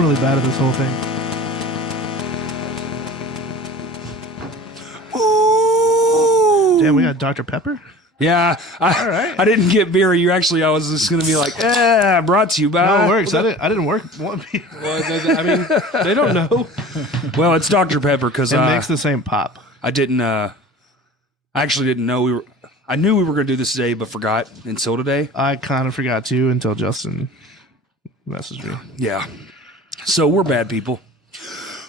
I'm really bad at this whole thing. Ooh. Damn, we got Dr. Pepper? Yeah, I didn't get beer. I was just going to be like, brought to you by... No, it works. I didn't work one beer. Well, I mean, they don't know. Well, it's Dr. Pepper because It makes the same pop. I actually didn't know I knew we were going to do this today, but forgot until today. I kind of forgot too until Justin messaged me. Yeah. So we're bad people.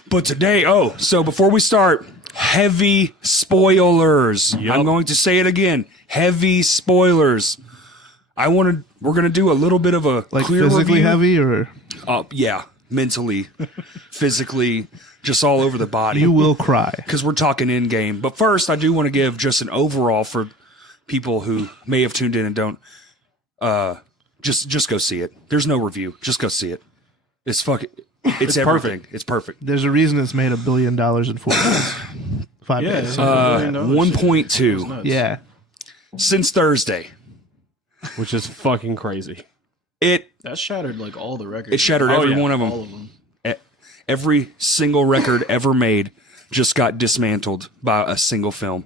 But today, so before we start, heavy spoilers. Yep. I'm going to say it again. Heavy spoilers. We're going to do a little bit of a Like clear physically review. heavy or? Yeah, mentally, physically, just all over the body. You will cry. Because we're talking in game. But first, I do want to give just an overall for people who may have tuned in and don't. Just go see it. There's no review. Just go see it. It's fucking. It's everything. perfect. It's perfect. There's a reason it's made $1 billion in 4 days. 5 days. $1 billion. 1.2 Nuts. Yeah. since Thursday. Which is fucking crazy. That shattered like all the records. It shattered every one of them. All of them. Every single record ever made just got dismantled by a single film.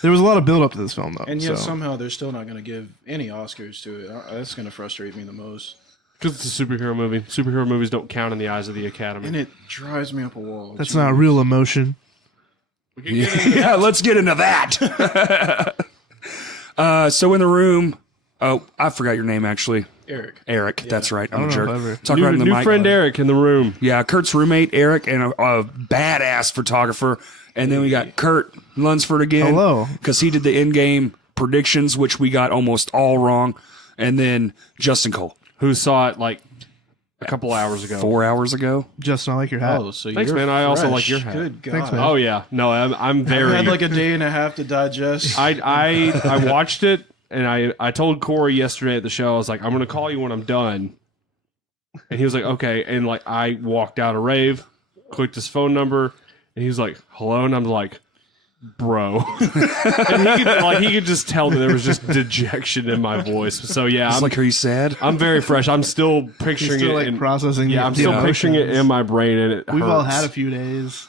There was a lot of build up to this film though. And yet so. somehow they're still not going to give any Oscars to it. That's going to frustrate me the most. Because it's a superhero movie. Superhero movies don't count in the eyes of the Academy. And it drives me up a wall. That's not real emotion. Yeah, let's get into that. So in the room, I forgot your name actually. Eric. That's right. I'm a I don't know if jerk. ever- Talk right in the New mic. friend Errick in the room. Yeah, Kurt's roommate Errick and a badass photographer, and then we got Kurt Lunsford again. Hello. Because he did the in-game predictions, which we got almost all wrong, and then Justin Cole Who saw it like a couple hours ago. 4 hours ago. Justin, I like your hat. Oh, so Thanks, you're man. I also fresh. like your hat. Good God. Thanks, man. Oh yeah, no, I'm very. I had like a day and a half to digest. I watched it and I told Corey yesterday at the show, I was like, I'm gonna call you when I'm done, and he was like, okay, and like I walked out of rave, clicked his phone number, and he was like, hello, and I'm like, bro, and he could just tell that there was just dejection in my voice. So yeah, It's I'm like, are you sad? I'm very fresh. I'm still He's picturing still it. like in, processing. yeah, I'm still picturing it in my brain, and it We've all hurts. had a few days.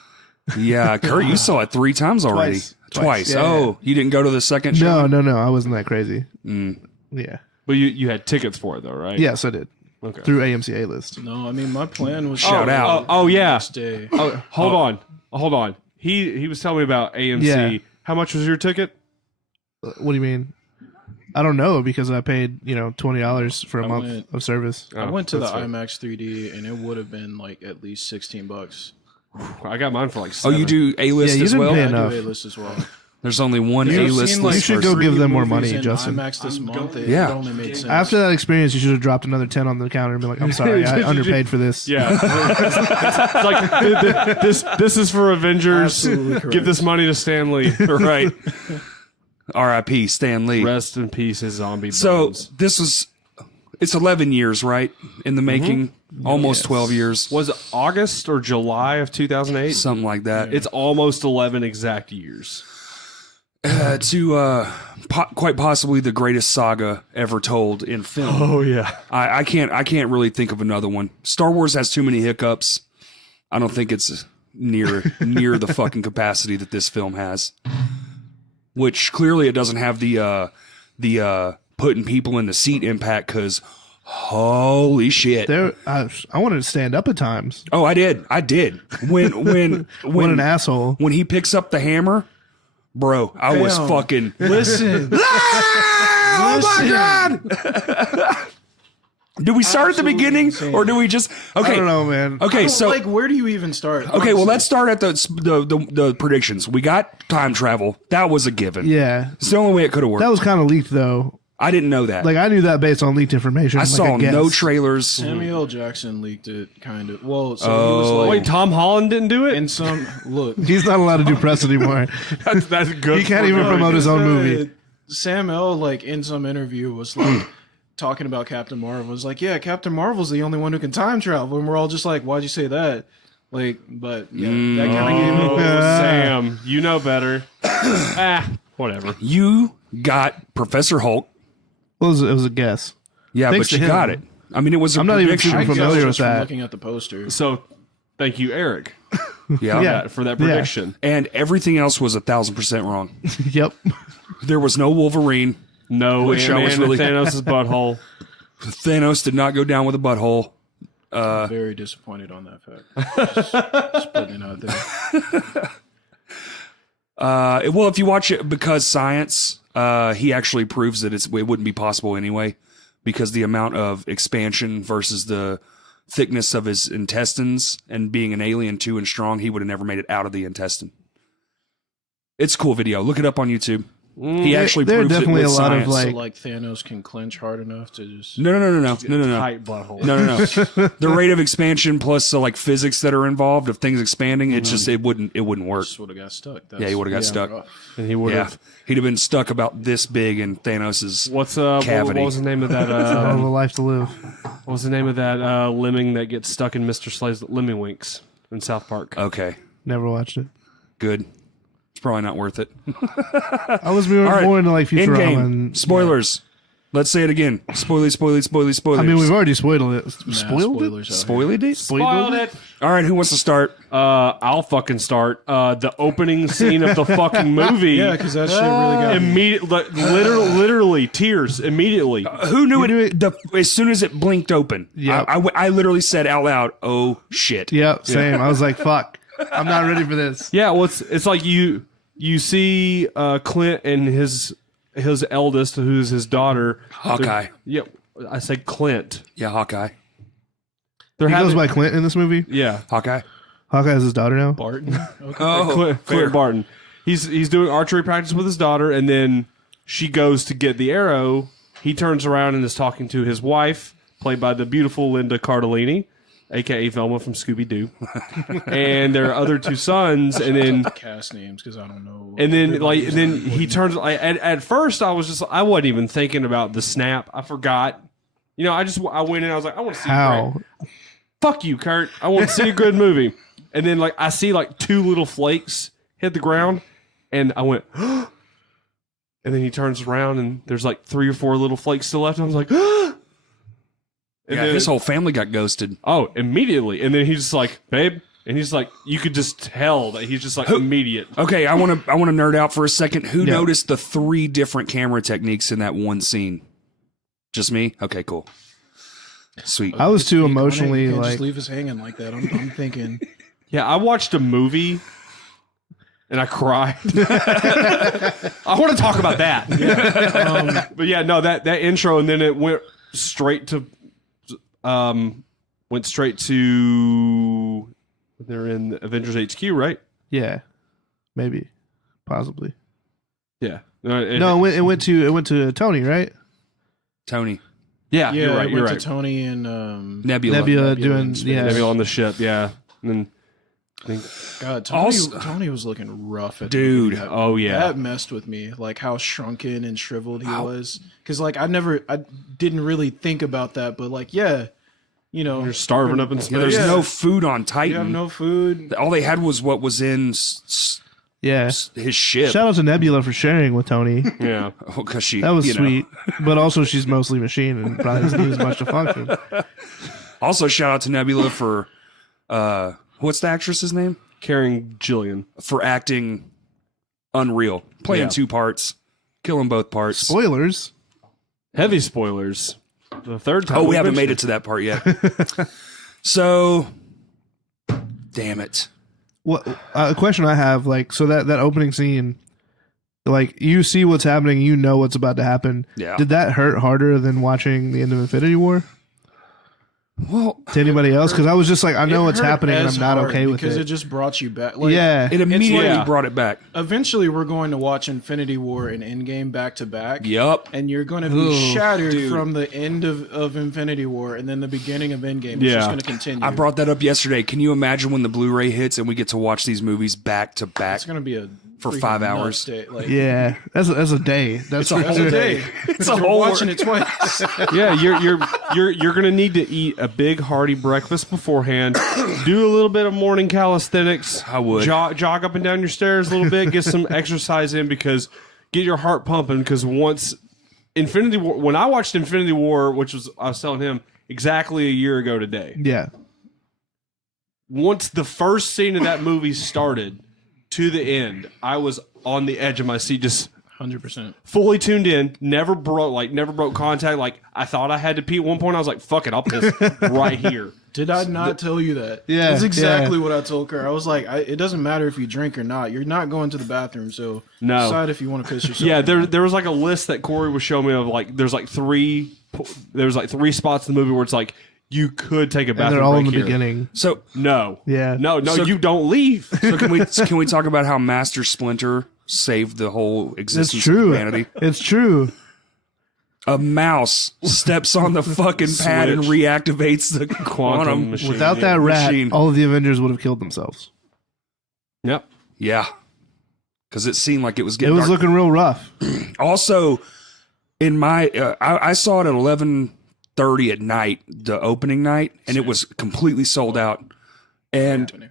Yeah, Kurt, you saw it 3 times already. Twice. Yeah, Oh, you didn't go to the second show? No. I wasn't that crazy. Yeah. But you had tickets for it though, right? Yes, I did. Okay. Through AMC A list. No, I mean my plan was Shout out. Oh yeah. next day. Oh, hold on. He was telling me about AMC. Yeah. How much was your ticket? What do you mean? I don't know because I paid $20 for a month went- of service. I went to the that's fair. IMAX 3D and it would have been like at least $16. I got mine for like Oh, $7. you do A-list Yeah, you as didn't well? pay I enough. do A-list as well. There's only one You've A-list seen, like, You list should person. go give them more movies money, in Justin. IMAX this month. It Yeah. only made sense. After that experience, you should have dropped another 10 on the counter and been like, I'm sorry, I underpaid for this. Yeah. It's like this is for Avengers. Absolutely correct. Give this money to Stan Lee. Right. R.I.P. Stan Lee. Rest in peace, his zombie So bones. it's 11 years, right? In the making. Almost 12 years. Was it August or July of 2008? Something like that. It's almost 11 exact years. Quite possibly the greatest saga ever told in film. Oh yeah. I can't really think of another one. Star Wars has too many hiccups. I don't think it's near the fucking capacity that this film has. Which clearly it doesn't have the putting people in the seat impact because holy shit. I wanted to stand up at times. Oh, I did. When What an asshole. when he picks up the hammer, bro, I was Damn. fucking Listen. oh my god. Do we start at the beginning or do we just okay? I don't know, man. Okay, so like, where do you even start? okay, well, let's start at the predictions. We got time travel. That was a given. Yeah. It's the only way it could have worked. That was kind of leaked, though. I didn't know that. Like, I knew that based on leaked information. I like saw a guess. no trailers. Samuel L. Jackson leaked it, kind of. Well, so he Oh. was like, Wait, Tom Holland didn't do it? in some look. He's not allowed to do press anymore. That's good. He can't for even him. promote his own movie. Sam L, like in some interview, was like talking about Captain Marvel. Was like, yeah, Captain Marvel's the only one who can time travel, and we're all just like, why'd you say that? Like, but yeah, that kind of gave Oh, me. Sam, you know better. Whatever. You got Professor Hulk. Well, it was a guess. Yeah, Thanks but to you him. got it. I mean, it was a I'm not even prediction. super I guess familiar just with from that. looking at the poster. So, thank you, Eric, Yeah. for that prediction. And everything else was 1,000% wrong. Yep. There was no Wolverine. No, Which I was Ant-Man really- in Thanos' butthole. Thanos did not go down with a butthole. Very disappointed on that fact. Just putting it out there. Well, if you watch it because science, he actually proves that it wouldn't be possible anyway, because the amount of expansion versus the thickness of his intestines, and being an alien too and strong, he would have never made it out of the intestine. It's a cool video. Look it up on YouTube. He actually there are proves definitely it with a lot of, science. like- So like Thanos can clench hard enough to just. No. Tight butthole. No. The rate of expansion plus like physics that are involved of things expanding, it just it wouldn't work. Just would have got stuck. Yeah, he would have got stuck. rough. And he would Yeah, have. he'd have been stuck about this big in Thanos's. What's Cavity. what was the name of that? Hell of a life to live. What was the name of that lemming that gets stuck in Mr. Slade's Lemmywinks in South Park? Okay, Never watched it. good. It's probably not worth it. I was more, right. more into like Futurama. Endgame. And, Spoilers. Let's say it again. Spoilers. I mean, we've already spoiled it. Nah, Spoiled it? spoilers out here. Spoiled it? Spoiled it. All right, who wants to start? I'll fucking start. The opening scene of the fucking movie. Yeah, because that shit really got me. Immediately, literally tears immediately. Who knew it? As soon as it blinked open, Yep. I literally said out loud, "Oh shit!" Yep, same. I was like, fuck. I'm not ready for this. Yeah, well, it's like you see Clint and his eldest, who's his daughter. Hawkeye. Yeah, I said Clint. Yeah, Hawkeye. They're He having, goes by Clint in this movie. yeah, Hawkeye. Hawkeye has his daughter now. Barton. Okay. Oh, fair. Clint Barton. He's doing archery practice with his daughter, and then she goes to get the arrow. He turns around and is talking to his wife, played by the beautiful Linda Cardellini, aka Velma from Scooby Doo, and their other two sons, and then Cast names because I don't know. and then everybody's like and then name. he turns like at first I wasn't even thinking about the snap. I forgot. You know, I went in. I was like, I want to see How? fuck you, Kurt. I want to see a good movie. And then like I see like two little flakes hit the ground, and I went, and then he turns around and there's like 3 or 4 little flakes still left. And I was like, and Yeah, then, his whole family got ghosted. oh, immediately. And then he's just like, babe, and he's like, you could just tell that he's just like immediate. Okay, I want to nerd out for a second. Who Yeah. noticed the 3 different camera techniques in that one scene? Just me? Okay, cool. Sweet. I was too You can't emotionally just like. leave us hanging like that. I'm thinking. Yeah, I watched a movie and I cried. I want to talk about that. But yeah, no, that intro, and then it went straight to they're in Avengers HQ, right? Yeah, maybe, possibly. Yeah. No, it went to Tony, right? Tony. Yeah, Yeah, you're right. it You're went right. to Tony and Nebula. Nebula doing in space. Nebula yeah. on the ship. Yeah. And then I think, God, Tony, Also- Tony was looking rough at the Dude. beginning. oh yeah. That messed with me, like how shrunken and shriveled he was. Because like I didn't really think about that, but like yeah, you know, You're starving up in space. There's Yeah. no food on you Titan. have no food. All they had was what was in Yeah. his ship. Shout out to Nebula for sharing with Tony. Yeah. Oh, because she. That was you know. sweet. But also, she's mostly machine and probably doesn't need as much to function. Also, shout out to Nebula for what's the actress's name? Carrying Jillian. For acting unreal, playing Yeah. 2 parts, killing both parts. Spoilers. Heavy spoilers. The third time. Oh, we haven't made mentioned it to that part yet. So, damn it. What a question I have, like, so that opening scene, like, you see what's happening, you know what's about to happen. Yeah. Did that hurt harder than watching the end of Infinity War Well, to anybody else? Because I was just like, I know It what's hurt happening and as I'm not hard okay with because it it. just brought you back. Like, Yeah. it immediately like- brought it back. Eventually, we're going to watch Infinity War and Endgame back to back. Yup. And you're going to be Ooh, shattered dude. from the end of Infinity War, and then the beginning of Endgame is Yeah. just going to continue. I brought that up yesterday. Can you imagine when the Blu-ray hits and we get to watch these movies back to back? It's going to be a For freaking 5 nuts hours. Day. Like, Yeah. That's a day. That's a that's a day. It's a You're whole watching it twice. Yeah, you're gonna need to eat a big hearty breakfast beforehand. Do a little bit of morning calisthenics. I would. jog up and down your stairs a little bit. Get some exercise in because get your heart pumping. Because once Infinity War, when I watched Infinity War, which was I was telling him, exactly a year ago today. Yeah. Once the first scene of that movie started to the end, I was on the edge of my seat, just 100%. fully tuned in, never broke contact. Like, I thought I had to pee at one point. I was like, fuck it, I'll piss right here. Did I not tell you that? Yeah, That's exactly what I told her. I was like, it doesn't matter if you drink or not. You're not going to the bathroom, so No. decide if you want to piss yourself. Yeah, there was like a list that Corey was showing me of like, there's like three spots in the movie where it's like, you could take a And bathroom they're all break in the here. beginning. So No. Yeah. No, So- you don't leave. so can we talk about how Master Splinter saved the whole It's existence true. of humanity? It's true. A mouse steps on the fucking pad and Switch. reactivates the Quantum quantum. machine. Without that rat, Machine. all of the Avengers would have killed themselves. Yep. Yeah, because it seemed like it was It getting was dark. looking real rough. Also, in my I saw it at 11:30 at night, the opening night, and it was completely sold out. And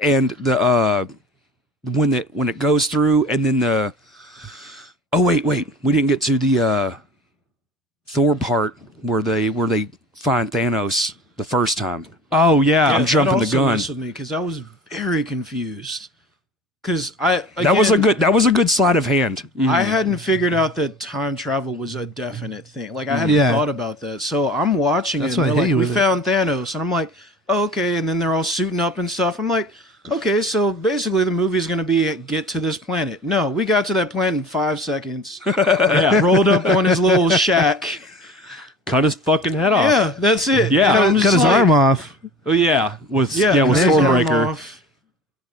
the when it goes through, and then the wait, we didn't get to the Thor part where they find Thanos the first time. Oh, yeah. I'm jumping the gun. With me because I was very confused. Because That was a good sleight of hand. I hadn't figured out that time travel was a definite thing. Like I hadn't Yeah. thought about that. So I'm watching That's it. what And I they're hate you like, we with it. found Thanos, and I'm like, oh, okay. And then they're all suiting up and stuff. I'm like, okay, so basically the movie is going to be get to this planet. No, we got to that planet in 5 seconds. Rolled up on his little shack. Cut his fucking head off. Yeah, that's it. Yeah. And I'm Cut just his like, arm off. Oh, yeah. With Yeah, with there you go. Stormbreaker.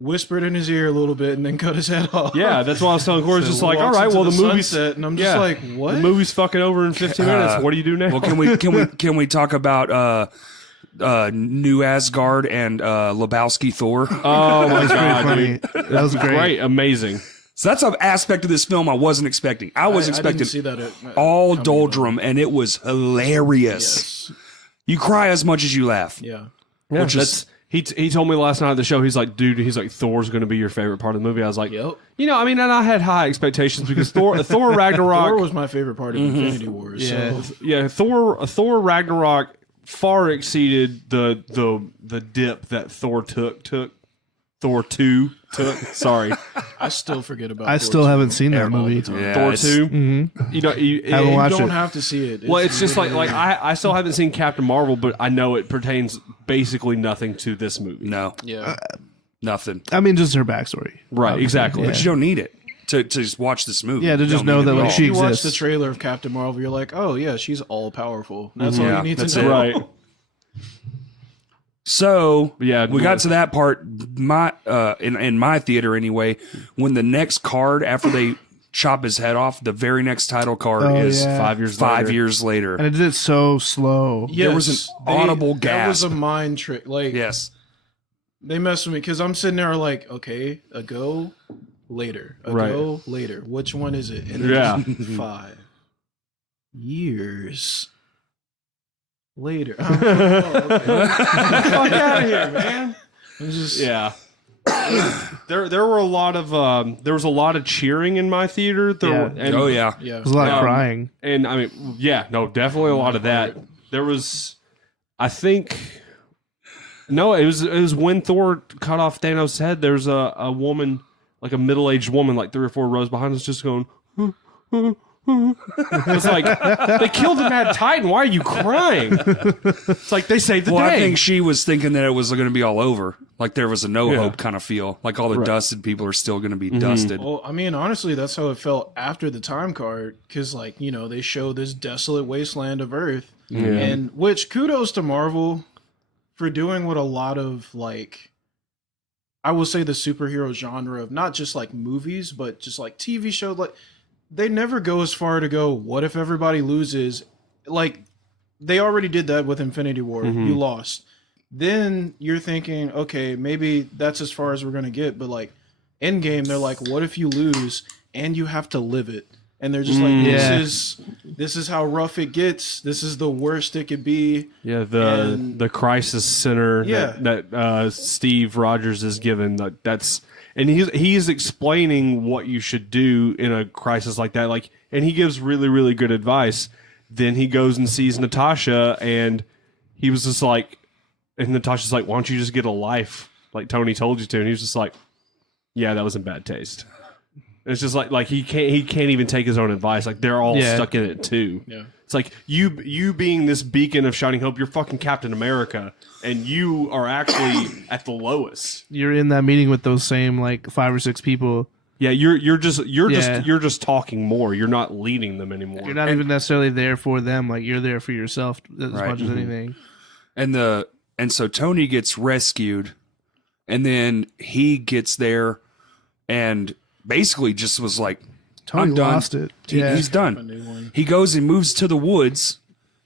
Whispered in his ear a little bit and then cut his head off. Yeah, that's why I was telling Corey. It's just like, all Walks right, into well, the movie's sunset, and I'm just yeah. like, what? The movie's fucking over in 15 minutes. What do you do now? Well, can we talk about New Asgard and Lebowski Thor? Oh my god, Funny. dude. That was great. Great, amazing. So that's an aspect of this film I wasn't expecting. I was I expecting didn't see that all coming, doldrum, and it was hilarious. Yes. You cry as much as you laugh. Yeah. Yeah, Which is- that's he told me last night at the show. He's like, dude, he's like, Thor's going to be your favorite part of the movie. I was like, Yep. you know, I mean, and I had high expectations because Thor Ragnarok, Thor was my favorite part of Infinity Wars. Yeah. So. yeah, Thor Ragnarok far exceeded the dip that Thor took. Thor 2 took. Sorry, I still forget about I Thor still 2 haven't seen that all the movie. time. Yeah, Thor it's- 2. Mm-hmm. You know, Haven't watched You don't it. have to see it. well, it's just like literally- I still haven't seen Captain Marvel, but I know it pertains basically nothing to this movie. No, Yeah. nothing. I mean, just her backstory. Right, exactly. But you don't need it to just watch this movie. Yeah, to You just don't know need that, it at like, all. she you watch exists. the trailer of Captain Marvel, you're like, oh yeah, she's all powerful. That's all Yeah, you need to that's know. Right. So Yeah, we got to that part. My in my theater anyway. When the next card after they chop his head off, the very next title card Oh, is yeah. 5 years five later. years later. And it did it so slow. There was Yes, an audible That was a gasp. mind trick. Like Yes, they messed with me because I'm sitting there like, okay, a go later, a Right. go later. Which one is it? And Yeah. just 5 years later. I'm like, oh, okay. Fuck out of here, man. I'm just Yeah. there were a lot of there was a lot of cheering in my theater. And, oh yeah. yeah. There's a lot of Um, crying. and I mean, yeah, no, definitely a lot of that. There was, I think, no, it was when Thor cut off Thanos' head. There's a woman, like a middle-aged woman, like 3 or 4 rows behind us, just going. It's like they killed the Mad Titan. Why are you crying? It's like they saved the Well, day. I think she was thinking that it was going to be all over. Like there was a no hope kind of feel. Like all the dusted people are still going to be dusted. Well, I mean, honestly, that's how it felt after the time card, because, like, you know, they show this desolate wasteland of Earth, and which kudos to Marvel for doing what a lot of, like, I will say the superhero genre of not just like movies, but just like TV shows, like they never go as far to go, what if everybody loses? Like they already did that with Infinity War. You lost. Then you're thinking, okay, maybe that's as far as we're gonna get, but like Endgame, they're like, what if you lose and you have to live it? And they're just like, Yeah. this is how rough it gets. This is the worst it could be. Yeah, And- the crisis center Yeah. that Steve Rogers is given. That's and he's explaining what you should do in a crisis like that. Like, and he gives really really good advice. Then he goes and sees Natasha, and he was just like, and Natasha's like, why don't you just get a life like Tony told you to? And he was just like, yeah, that was in bad taste. It's just like he can't even take his own advice. Like they're all stuck in it too. Yeah. It's like you being this beacon of shining hope, you're fucking Captain America, and you are actually at the lowest. You're in that meeting with those same like 5 or 6 people. Yeah, you're just talking more. You're not leading them anymore. You're not even necessarily there for them. Like you're there for yourself as much as anything. And so Tony gets rescued, and then he gets there, and basically just was like, Tony I'm done. lost it. He's done. He goes and moves to the woods,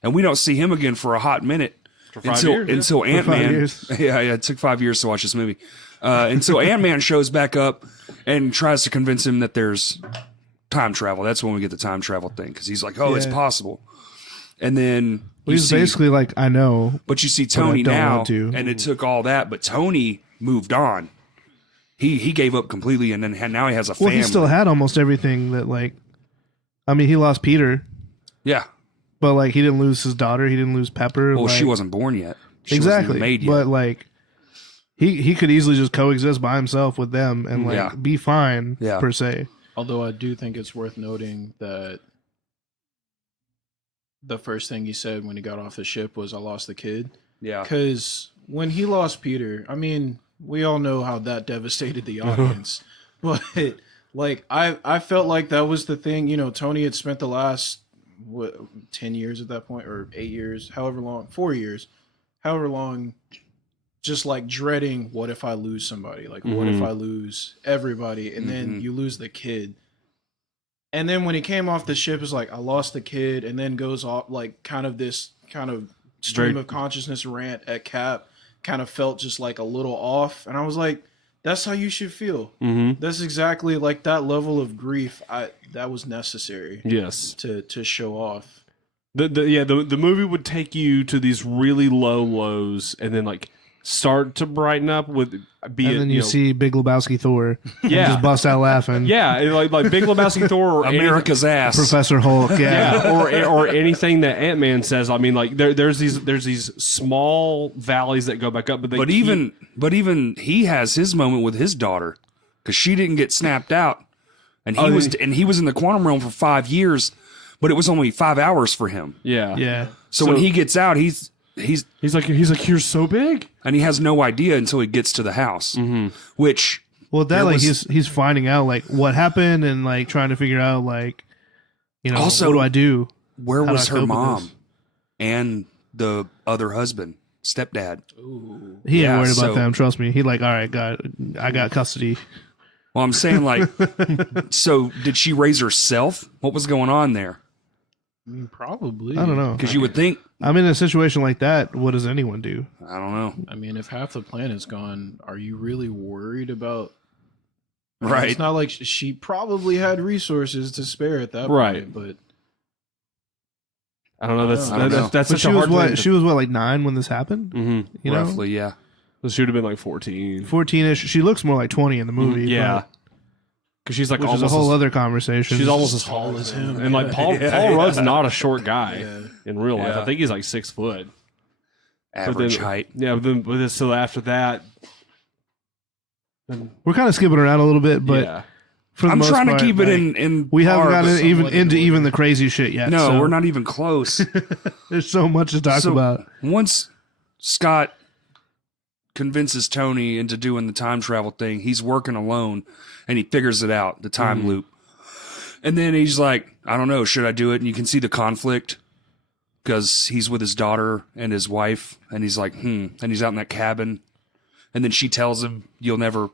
and we don't see him again for a hot minute until Ant-Man. Yeah, it took 5 years to watch this movie. Until Ant-Man shows back up and tries to convince him that there's time travel. That's when we get the time travel thing, because he's like, "Oh, it's possible." And then he's basically like, "I know," but you see Tony now, to. And it took all that, but Tony moved on. He gave up completely, and then now he has a family. Well, he still had almost everything that, like, I mean, he lost Peter. Yeah. But, like, he didn't lose his daughter. He didn't lose Pepper. Well, like, she wasn't born yet. She exactly. wasn't even made yet. But, like, he could easily just coexist by himself with them and, like, be fine, per se. Although I do think it's worth noting that the first thing he said when he got off the ship was, "I lost the kid." Yeah. Because when he lost Peter, I mean, we all know how that devastated the audience. But, like, I felt like that was the thing. You know, Tony had spent the last, 10 years at that point, or 8 years, however long, 4 years, however long, just, like, dreading, what if I lose somebody? Like, what if I lose everybody? And then you lose the kid. And then when he came off the ship, it's like, I lost the kid, and then goes off, like, kind of this kind of stream of consciousness rant at Cap. Kind of felt just like a little off, and I was like, that's how you should feel. That's exactly like that level of grief that was necessary. Yes. To show off. The movie would take you to these really low lows and then like start to brighten up with and then you see Big Lebowski Thor just bust out laughing. Yeah, like Big Lebowski Thor or America's ass. Professor Hulk, or anything that Ant-Man says. I mean, like there's these small valleys that go back up, but even he has his moment with his daughter, because she didn't get snapped out, and he was in the quantum realm for 5 years, but it was only 5 hours for him. Yeah. So when he gets out, he's like you're so big, and he has no idea until he gets to the house, which he's finding out like what happened and like trying to figure out like, you know, also, what do I do? Where was her mom and the other husband, stepdad? Ooh. He ain't worried about them. Trust me. He like, all right, I got custody. Well, I'm saying like, so did she raise herself? What was going on there? Probably. I don't know. Because you would think, I'm in a situation like that. What does anyone do? I don't know. I mean, if half the planet's gone, are you really worried about? Right. It's not like she probably had resources to spare at that point, but I don't know. That's but such a hard thing. She was what, like 9 when this happened? Mm-hmm. You know? Roughly, yeah. So she would have been like 14. 14-ish. She looks more like 20 in the movie. Yeah. Because she's like which almost is a whole other conversation. She's almost as tall as him. And like Paul Rudd's not a short guy in real life. I think he's like 6 foot. Average height. Yeah, but then so after that, we're kind of skipping around a little bit, but for the I'm most trying part, to keep it like, in. We haven't gotten even the crazy shit yet. No, so. we're not even close. There's so much to talk about. Once Scott convinces Tony into doing the time travel thing, he's working alone, and he figures it out, the time loop. And then he's like, I don't know, should I do it? And you can see the conflict, because he's with his daughter and his wife, and he's like, and he's out in that cabin. And then she tells him, you'll never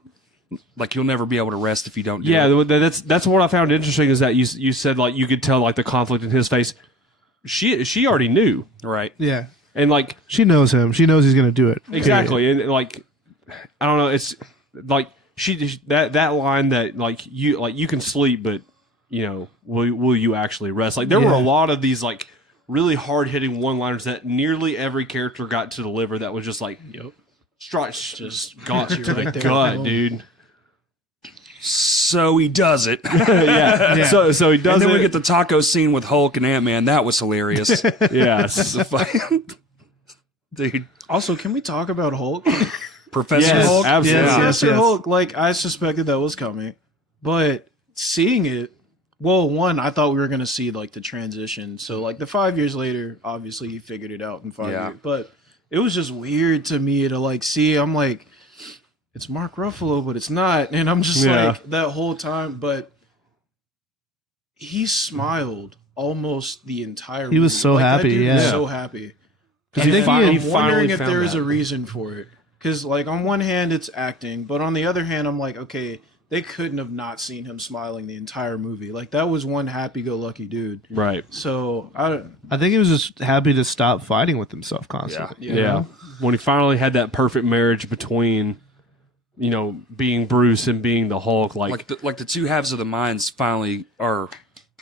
be able to rest if you don't do it. Yeah, that's what I found interesting, is that you said like you could tell like the conflict in his face. She already knew. Right. Yeah. And like she knows him. She knows he's going to do it. Exactly. Period. And like I don't know, it's like that line that like you can sleep, but you know, will you actually rest? Like there were a lot of these like really hard-hitting one-liners that nearly every character got to deliver that was just like just got to the gut, dude. So he does it. Yeah. So he does it. And then we get the taco scene with Hulk and Ant-Man. That was hilarious. Yeah. dude. Also, can we talk about Hulk? Professor Yes, Hulk. absolutely. Yes, Professor Hulk, like, I suspected that was coming. But seeing it, well, one, I thought we were going to see, like, the transition. So, like, the 5 years later, obviously, he figured it out in 5 Yeah. years. But it was just weird to me to, like, see. I'm like, it's Mark Ruffalo, but it's not. And I'm just like, that whole time. But he smiled almost the entire He was movie. so Like, that happy, dude yeah. was so happy. I And think I'm he finally wondering if found there is that. a reason for it. Because, like, on one hand, it's acting, but on the other hand, I'm like, okay, they couldn't have not seen him smiling the entire movie. Like, that was one happy-go-lucky dude. Right. So, I think he was just happy to stop fighting with himself constantly. Yeah. When he finally had that perfect marriage between, you know, being Bruce and being the Hulk, Like the two halves of the minds finally are.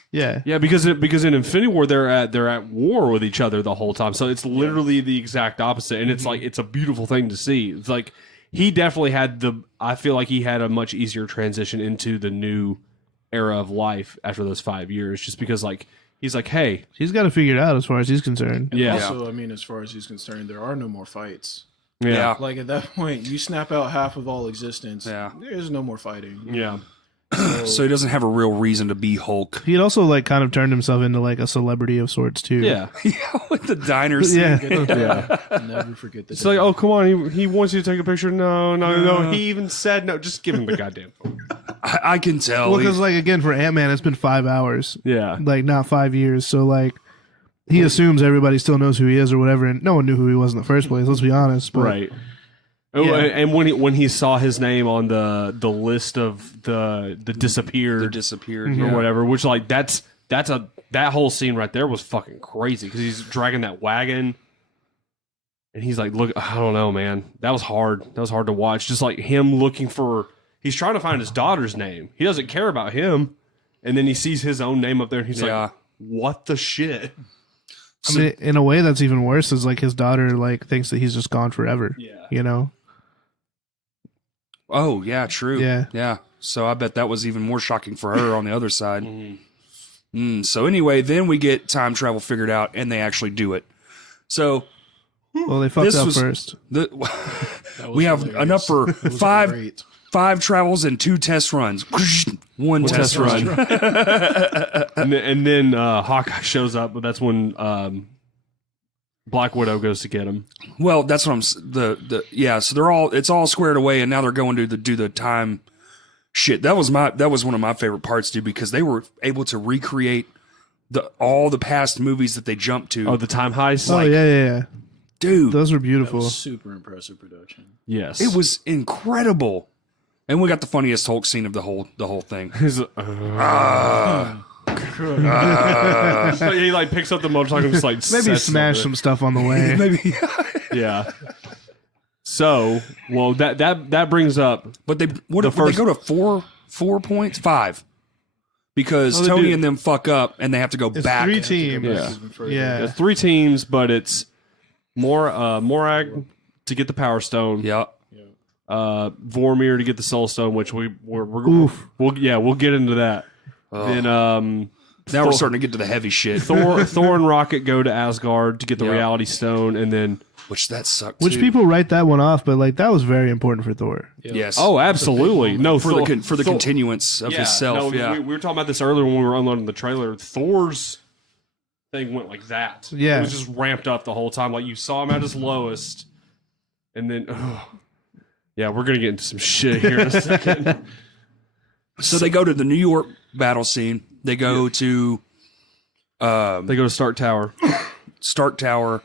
Yeah. yeah, because in Infinity War they're at war with each other the whole time. So it's literally the exact opposite, and it's like it's a beautiful thing to see. It's like he definitely had I feel like he had a much easier transition into the new era of life after those 5 years, just because like he's like, hey, He's got to figure it out as far as he's concerned. yeah, Also, I mean, as far as he's concerned, there are no more fights. yeah, Like, at that point, you snap out half of all existence. Yeah. There's no more fighting. yeah. So he doesn't have a real reason to be Hulk. He'd also like kind of turned himself into like a celebrity of sorts too. Yeah. Yeah, with the diner scene. Yeah. Yeah. Never forget the It's like, oh, come on. He wants you to take a picture. No. He even said no. Just give him the goddamn phone. I can tell. Well, because like again for Ant-Man, it's been 5 hours, Yeah. like not 5 years. So like he assumes everybody still knows who he is or whatever, and no one knew who he was in the first place. Let's be honest. But Right. Oh, Yeah. and when he saw his name on the list of the disappeared They're disappeared. or Yeah. whatever, which like that whole scene right there was fucking crazy because he's dragging that wagon, and he's like, look, I don't know, man, that was hard. That was hard to watch. Just like him looking for, he's trying to find his daughter's name. He doesn't care about him, and then he sees his own name up there, and he's Yeah. like, what the shit? I mean, in a way, that's even worse. Is like his daughter like thinks that he's just gone forever. Yeah. You know. Oh, yeah, true. Yeah. Yeah. So I bet that was even more shocking for her on the other side. So anyway, then we get time travel figured out, and they actually do it. So Well, they fucked This up was- first. the, That was we have hilarious. enough for It was five great. travels and 2 test runs. One test run. and then Hawkeye shows up, but that's when Black Widow goes to get him. Well, that's what I'm. Yeah. So they're all. It's all squared away, and now they're going to do the time shit. That was one of my favorite parts, dude, because they were able to recreate all the past movies that they jumped to. Oh, the time heist. Oh yeah. Dude, Those were That beautiful. was super impressive production. Yes, it was incredible. And we got the funniest Hulk scene of the whole thing. His, he like picks up the motorcycle and just like Maybe sets smash it. some stuff on the way. Maybe, Yeah. So, well, that brings up but they would they first- go to 4 points, 5, because Oh, they Tony do. and them fuck up, and they have to go It's back. 3 teams. Yeah. Yeah. 3 teams, but it's Morag to get the Power Stone. Yeah. Vormir to get the Soul Stone, which we'll get into that. Then Now we're starting to get to the heavy shit, Thor and Rocket go to Asgard to get the Yeah. Reality Stone, and then which that sucked. Which too. people write that one off, but like that was very important for Thor. Yes. oh, absolutely no for Thor, the Thor- continuance of himself. No, Yeah. we were talking about this earlier when we were unloading the trailer. Thor's thing went like that. Yeah. It was just ramped up the whole time. Like you saw him at his lowest, and then yeah, we're gonna get into some shit here in a second. So they go to the New York battle scene. They go to They go to Stark Tower. Stark Tower,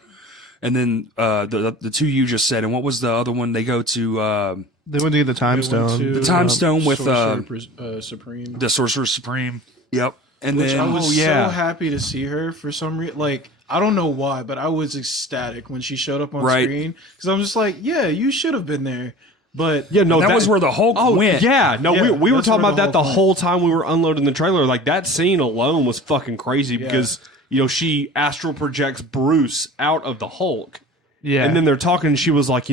and then the two you just said. And what was the other one? They go to They went to get the time stone. the Time Stone with Supreme. the Sorcerer Supreme. Yep. And Which then I was yeah. so happy to see her for some reason. Like, I don't know why, but I was ecstatic when she showed up on Right. screen because I'm just like, yeah, you should have been there. But Yeah, no, that was where the Hulk went. Yeah, no, Yeah, we were that's talking where about the that the Hulk whole time we were unloading the trailer. Like that scene alone was fucking crazy because she astral projects Bruce out of the Hulk, Yeah. and then they're talking. And she was like,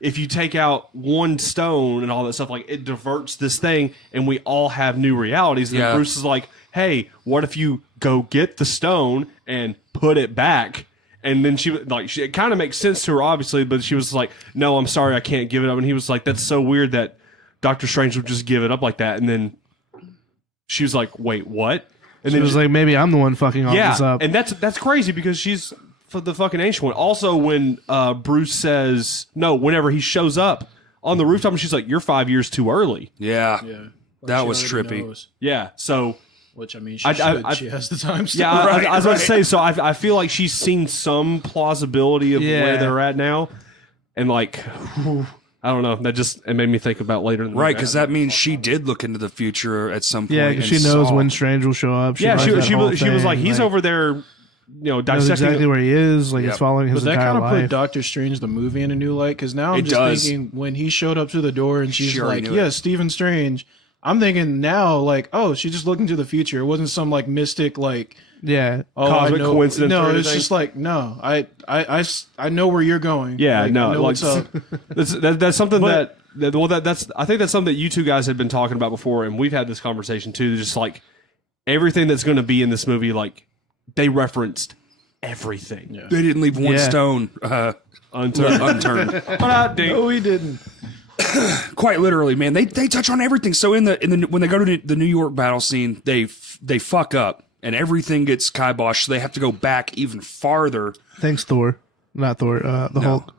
if you take out one stone and all that stuff, like it diverts this thing, and we all have new realities. And then Yeah. Bruce is like, hey, what if you go get the stone and put it back? And then it kind of makes sense to her, obviously, but she was like, no, I'm sorry, I can't give it up. And he was like, that's so weird that Doctor Strange would just give it up like that. And then she was like, wait, what? And She then was like, maybe I'm the one fucking all this up. and that's crazy because she's for the fucking ancient one. Also, when Bruce says, no, whenever he shows up on the rooftop, and she's like, you're 5 years too early. Yeah. Yeah. Like That she was already trippy. knows. Yeah. So... Which, I mean, she should. She has the time still. Yeah, I was about to say, so I feel like she's seen some plausibility of where they're at now. And, like, I don't know. It made me think about later in the Right, because that means she did look into the future at some point. Yeah, and because she knows saw- when Strange will show up. Yeah, knows that she whole was thing, like, he's over there, knows dissecting. exactly where he is. Like, Yep. it's following his But that entire kind of put life. Doctor Strange the movie in a new light, because now I'm It just does. thinking when he showed up to the door and she's She already like, knew it. yeah, Stephen Strange. I'm thinking now, like, oh, she just looked into the future. It wasn't some like mystic, like, Yeah. oh, Cosmic I know. coincidence or No, it's anything? just like, no, I know where you're going. Yeah, like, no, I know like, what's up. that's something I think that's something that you two guys had been talking about before, and we've had this conversation too. Just like everything that's going to be in this movie, like they referenced everything. Yeah. They didn't leave one Yeah. stone unturned. No, he didn't. Quite literally, man. They touch on everything. So in the when they go to the New York battle scene, they fuck up and everything gets kiboshed. So they have to go back even farther. Thanks, Thor. Not Thor. The Hulk.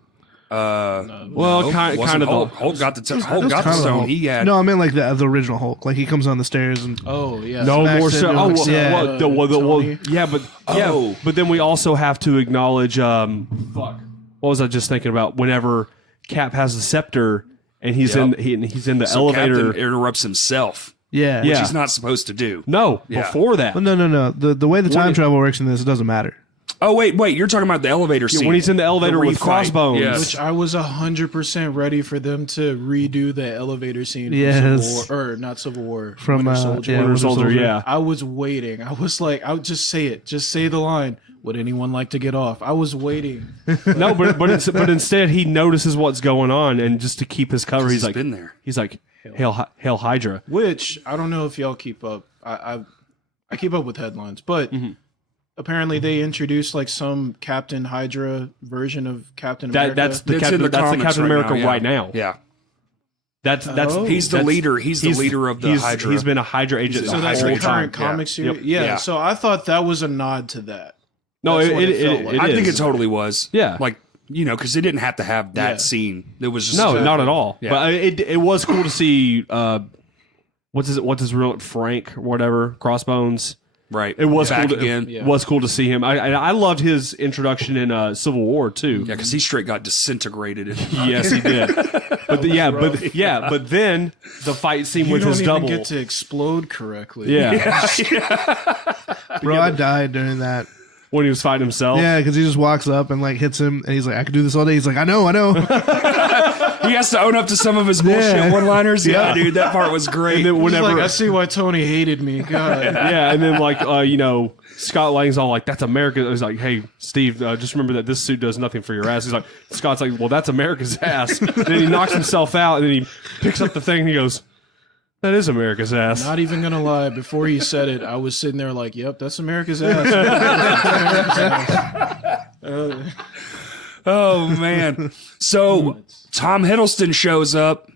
Well, kind of Hulk got the Hulk got the Kinda stone. Hulk. He had No, I meant like the original Hulk. Like he comes on the stairs and Oh, yeah. no Smash more it so. into Oh, like, yeah. Tony. But then we also have to acknowledge. What was I just thinking about? Whenever Cap has the scepter and he's Yep. he's in the so elevator. Captain interrupts himself, yeah. Yeah. which he's not supposed to do. No, Yeah. before that. But no. The way the time if- travel works in this, it doesn't matter. Oh wait, you're talking about the elevator scene when he's in the elevator with refight. Crossbones. Yes. Which I was 100% ready for them to redo the elevator scene from Yes. Civil War, or not Civil War, From Winter Soldier. yeah, Winter Winter Soldier, Soldier. yeah. I was waiting. I was like, I would just say it. Just say the line. Would anyone like to get off? I was waiting. No, but instead he notices what's going on, and just to keep his cover, he's like, been there. he's like, Hail Hydra. Which I don't know if y'all keep up. I keep up with headlines, but apparently they introduced like some Captain Hydra version of Captain America. That's the It's Captain. in the That's the comics Captain right America now, yeah. right now. Yeah, That's Oh. he's the that's- leader. He's the leader of the Hydra. He's been a Hydra agent. so the that's whole the time. current comic series. Yep. Yeah. Yeah. So I thought that was a nod to that. No, That's it what it felt is. like. I think it totally was. Yeah. like because they didn't have to have that Yeah. scene. It was just No, not at all. Yeah. But it was cool to see. What's his real Frank or whatever Crossbones. right. It was back cool to, again. Yeah. It was cool to see him. I loved his introduction in Civil War too. Yeah, because he straight got disintegrated. Yes, he did. But but then the fight scene You with don't his even double. get to explode correctly. Yeah, Bro, I died during that. when he was fighting himself. Yeah, because he just walks up and like hits him, and he's like, "I could do this all day." He's like, "I know." He has to own up to some of his bullshit Yeah. one-liners. Yeah, dude, that part was great. And then He's whenever, like, I see why Tony hated me. God. yeah, and then like Scott Lang's all like, "That's America." He's like, "Hey, Steve, just remember that this suit does nothing for your ass." He's like, Scott's like, "Well, that's America's ass." Then he knocks himself out, and then he picks up the thing, and he goes, "That is America's ass." Not even gonna lie, before he said it, I was sitting there like, "Yep, that's America's ass." That's America's ass. Oh man! So Tom Hiddleston shows up,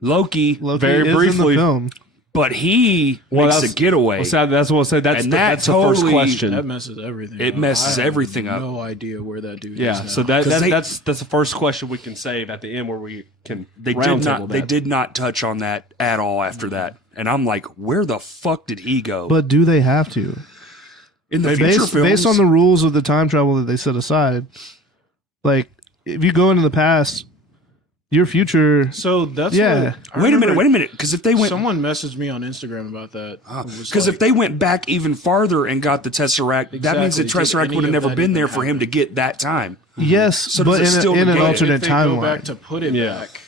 Loki, Loki Very is briefly. in the film. but he makes a getaway. That's what I said. That's And the, that that's the first totally- question. That messes everything. It up. messes I have everything up. No idea where that dude Yeah, is now. so 'Cause they- that's the first question we can save at the end where we can They round did not. table They that. did not touch on that at all after that. And I'm like, where the fuck did he go? But do they have to? in the future films, Based on the rules of the time travel that they set aside, like if you go into the past, your future. So that's Yeah. what, I wait a remember minute, because if they went, Someone messaged me on Instagram about that. because if they went back even farther and got the Tesseract, that means the Exactly. Did Tesseract any would have of never that been even there for him happen? to get that time. Yes, So but does it still in an negate it? alternate if they go back timeline. to put it Yeah. back,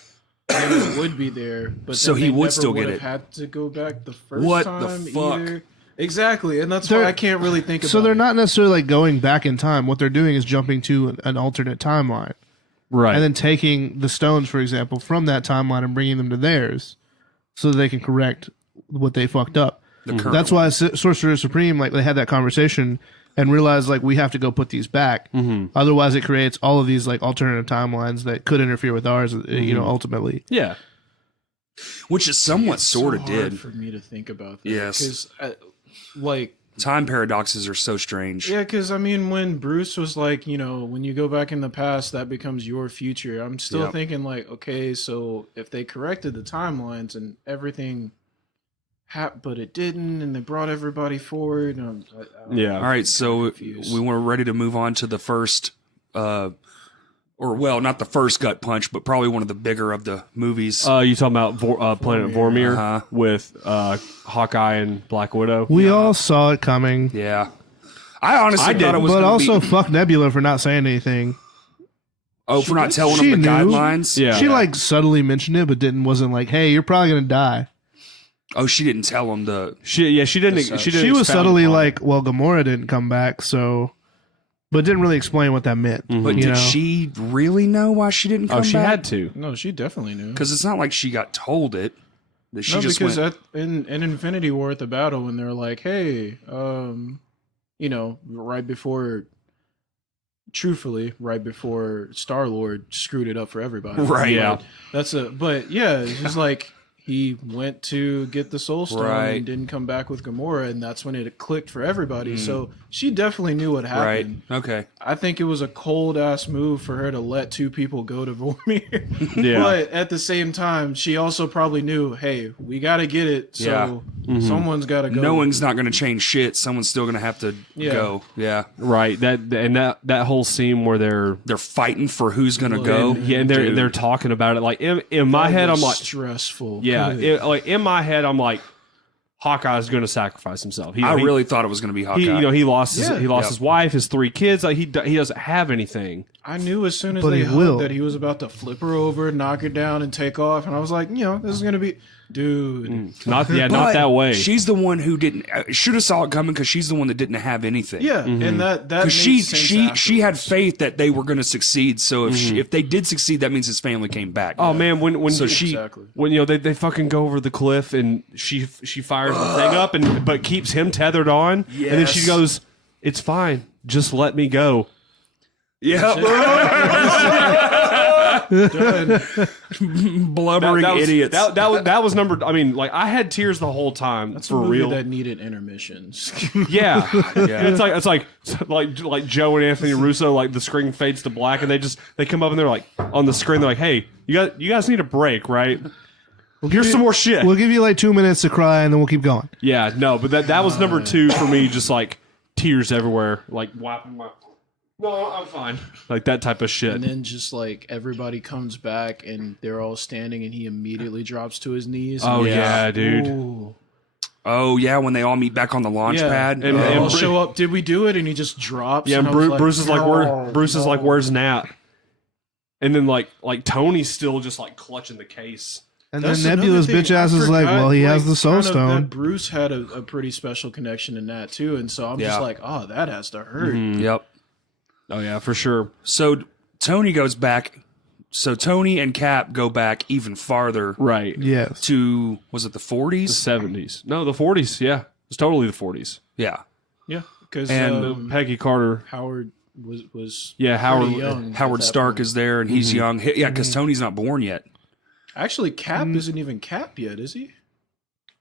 then it would be there. But So then he they would never still get have it. Had to go back the first What the time fuck? either. Exactly, and that's They're- why I can't really think about. So they're it. not necessarily like going back in time. What they're doing is jumping to an alternate timeline. right. And then taking the stones, for example, from that timeline and bringing them to theirs so that they can correct what they fucked up. The current That's why Sorcerer Supreme, like they had that conversation and realized like we have to go put these back. Otherwise, it creates all of these like alternative timelines that could interfere with ours. Ultimately. Yeah. Which is somewhat sort of so hard did. for me to think about that. Yes. Because Time paradoxes are so strange. yeah, because I mean, when Bruce was like, when you go back in the past, that becomes your future. I'm still thinking like, okay, so if they corrected the timelines and everything happened, but it didn't, and they brought everybody forward. Yeah. All right, so confused. we were ready to move on to the first, not the first gut punch, but probably one of the bigger of the movies. You talking about Planet Vormir Uh-huh. with Hawkeye and Black Widow? We all saw it coming, Yeah. I honestly I thought it was but gonna also be, fuck Nebula for not saying anything. for not telling She them the knew. guidelines. Yeah. She like subtly mentioned it, but wasn't like, "Hey, you're probably gonna die." Oh, she didn't tell them the. She didn't. She didn't. She was expound subtly upon it. like, "Well, Gamora didn't come back, so," but didn't really explain what that meant. But you did know? she really know why she didn't come "Oh, back? she had to." No, she definitely knew. Because it's not like she got told it. That she No, just because went. in Infinity War at the battle, when they're like, "Hey, right before." Truthfully, right before Star-Lord screwed it up for everybody. Right. Yeah. But yeah, it's just like he went to get the Soul Stone Right. and didn't come back with Gamora, and that's when it clicked for everybody. So she definitely knew what happened. Right. Okay. I think it was a cold ass move for her to let two people go to Vormir. Yeah. But at the same time, she also probably knew, hey, we got to get it. So someone's got to go. Knowing's not going to change shit. Someone's still going to have to go. Yeah. Right. That whole scene where they're Fighting for who's going to go. and they're talking about it. Like in my head, I'm like, stressful. yeah. Good. Like in my head, I'm like, Hawkeye's going to sacrifice himself. I really thought it was going to be Hawkeye. he lost Yeah. his wife, his 3 kids. Like he doesn't have anything. I knew as soon as But they he hugged will. that he was about to flip her over, knock her down, and take off. And I was like, this is going to be... Dude. Not But that way. She's the one who didn't should have saw it coming because she's the one that didn't have anything. Yeah, and that Because made sense she had afterwards. faith that they were going to succeed. So if they did succeed, that means his family came back. Oh man, when Exactly. when they fucking go over the cliff and she fires the thing up but keeps him tethered on, and then she Yes. goes, "It's fine, just let me go." Yeah, Done. blubbering idiots. That was number. I mean, like I had tears the whole time That's for a movie real. that needed intermissions. Yeah. It's like Joe and Anthony Russo. Like the screen fades to black, and they come up and they're like on the screen. They're like, "Hey, you guys need a break, right? Here's some more shit." We'll give you like 2 minutes to cry, and then we'll keep going. Yeah, no, but that was number 2 for me. Just like tears everywhere, like wiping my. No, I'm fine. Like that type of shit. And then just like everybody comes back and they're all standing and he immediately drops to his knees. Oh And- yeah, dude. Ooh. Oh yeah, when they all meet back on the launch Yeah. pad. And- They and all Bru- show up. Did we do it? And he just drops. Yeah, and I was Bruce is like, "No, Bruce is like, no." where's Nat? And then like Tony's still just like clutching the case. And That's then Nebula's another thing. bitch ass I is like, forgot, "Well, he has like, the Soul kind of Stone." that Bruce had a pretty special connection in that too, and so I'm Yeah. just like, oh, that has to hurt. Yep. Oh yeah, for sure. So Tony goes back. So Tony and Cap go back even farther Right. Yes. to, was it the 40s? 70s. No, the 40s. Yeah, it's totally the 40s. Yeah. Yeah, because And Peggy Carter. Howard was Yeah, Howard- pretty young at Howard that Stark point. is there and he's young. Yeah, because Tony's not born yet. Actually, Cap isn't even Cap yet, is he?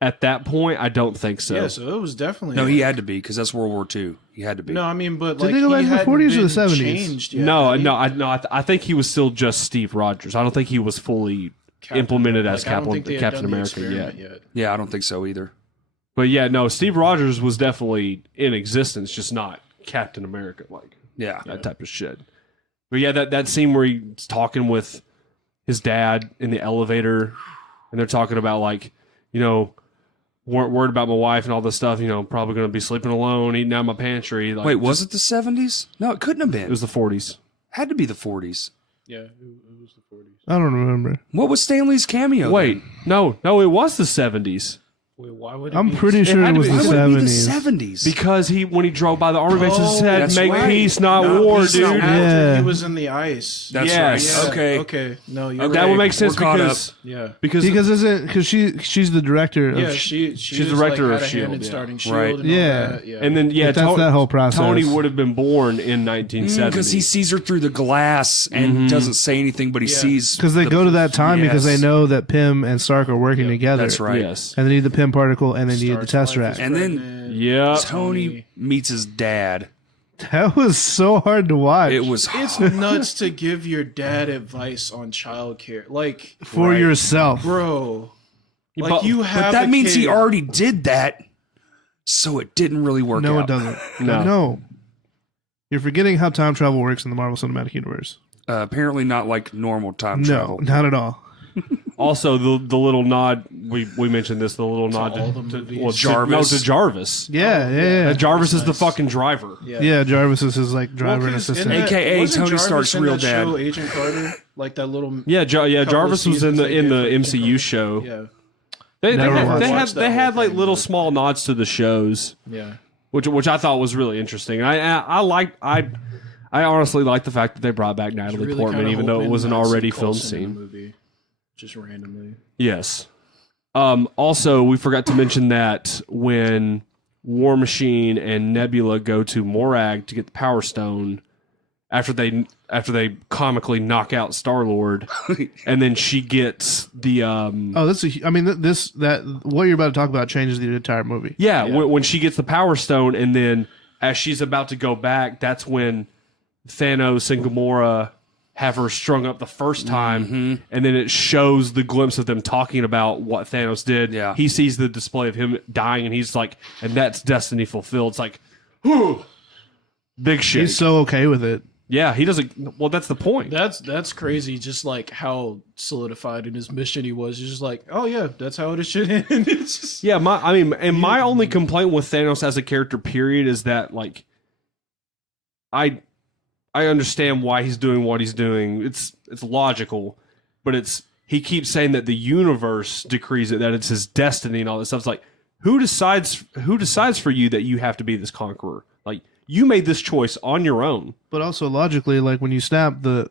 At that point, I don't think so. Yeah, so it was definitely No, he had to be because that's World War II. He had to be. No, I mean, but Did like they go he back to the hadn't 40s or the been 70s? changed yet, No, had he? I think he was still just Steve Rogers. I don't think he was fully Captain implemented America. as Like, I don't think they had Captain done the America experiment yet. Yeah, I don't think so either. But yeah, no, Steve Rogers was definitely in existence, just not Captain America, like Yeah. that type of shit. But yeah, that scene where he's talking with his dad in the elevator, and they're talking about like, weren't worried about my wife and all this stuff. Probably going to be sleeping alone, eating out of my pantry. Like, Wait, was it the 70s? No, it couldn't have been. it was the 40s? Had to be the 40s. Yeah, it was the 40s. I don't remember. What was Stanley's cameo? Wait, then? no, it was the 70s. Wait, why would it I'm be- pretty sure had it to was be- the Why would it be the 70s. 70s? Because when he drove by the army bases, Oh, said, that's "Make right. peace, not No, war, he's not dude." after Yeah. he was in the ice. That's Yes. right. Yeah, Okay. Okay. No, you're Okay. That right. would make sense We're caught because Yeah. because she's the director of Yeah, she's the director like, of had a S.H.I.E.L.D., hand in yeah. starting Shield Right. and Yeah. all that. Yeah. and then that's that whole process. Tony would have been born in 1970 Because he sees her through the glass and doesn't say anything, but he Yeah. sees. Because they go to that time because they Yes. know that Pym and Stark are working together. That's right. Yes. And they need the Pym particle and they need the Stark's wife Tesseract. is And then- pregnant. Yeah. Tony meets his dad. That was so hard to watch. It was. It's nuts to give your dad advice on childcare. Like, for Right. yourself. bro, like But- you have. But that a means he kid. already did that, so it didn't really work No, out. it doesn't. No. No. You're forgetting how time travel works in the Marvel Cinematic Universe. Apparently, not like normal time No, travel. not at all. Also, the little nod we mentioned this. The little nod all the to movies. Jarvis. to Jarvis. Yeah, yeah. Jarvis is the nice. fucking driver. Yeah, Jarvis is his like driver and 'cause assistant. in that- AKA wasn't Tony Jarvis Stark's in real that dad. show, Agent Carter, like that little. Yeah, Jarvis was in seasons the they in did the for Agent MCU Carter. show. Yeah, They Never had watched they had that they had whole like thing, little but- small nods to the shows, yeah. which I thought was really interesting. I honestly like the fact that they brought back Natalie Really Portman, kinda even though it hoping was an not to see already filmed Coulson in the scene. movie, just randomly. Yes. Also, we forgot to mention that when War Machine and Nebula go to Morag to get the Power Stone, after they comically knock out Star-Lord, and then she gets the Oh, I mean, that what you're about to talk about changes the entire movie. yeah. When she gets the Power Stone, and then as she's about to go back, that's when Thanos and Gamora have her strung up the first time, and then it shows the glimpse of them talking about what Thanos did. Yeah. He sees the display of him dying, and he's like, and that's destiny fulfilled. It's like, whew, big shit. He's so okay with it. Yeah, he doesn't. Well, that's the point. That's crazy. Just like how solidified in his mission he was. He's just like, oh yeah, that's how it should end. It's just, Yeah, my only complaint with Thanos as a character, period, is that like, I understand why he's doing what he's doing. It's logical, but he keeps saying that the universe decrees it, that it's his destiny and all this stuff. It's like, who decides for you that you have to be this conqueror? Like, you made this choice on your own. But also logically, like when you snap the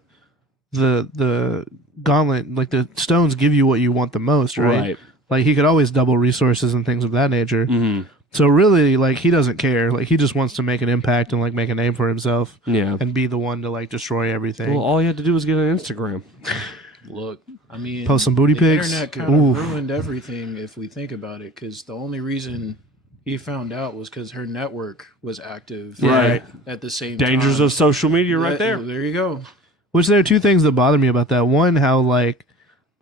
gauntlet, like the stones give you what you want the most, right? Like he could always double resources and things of that nature. Mm-hmm. So really, like he doesn't care. Like he just wants to make an impact and like make a name for himself Yeah. and be the one to like destroy everything. Well, all you had to do was get an Instagram. look, I mean, Post some booty the pics. internet kind Oof. of ruined everything if we think about it, because the only reason he found out was because her network was active Right. at the same Dangers time. of social media, right That- there. There you go. Which there are two things that bother me about that. One, how like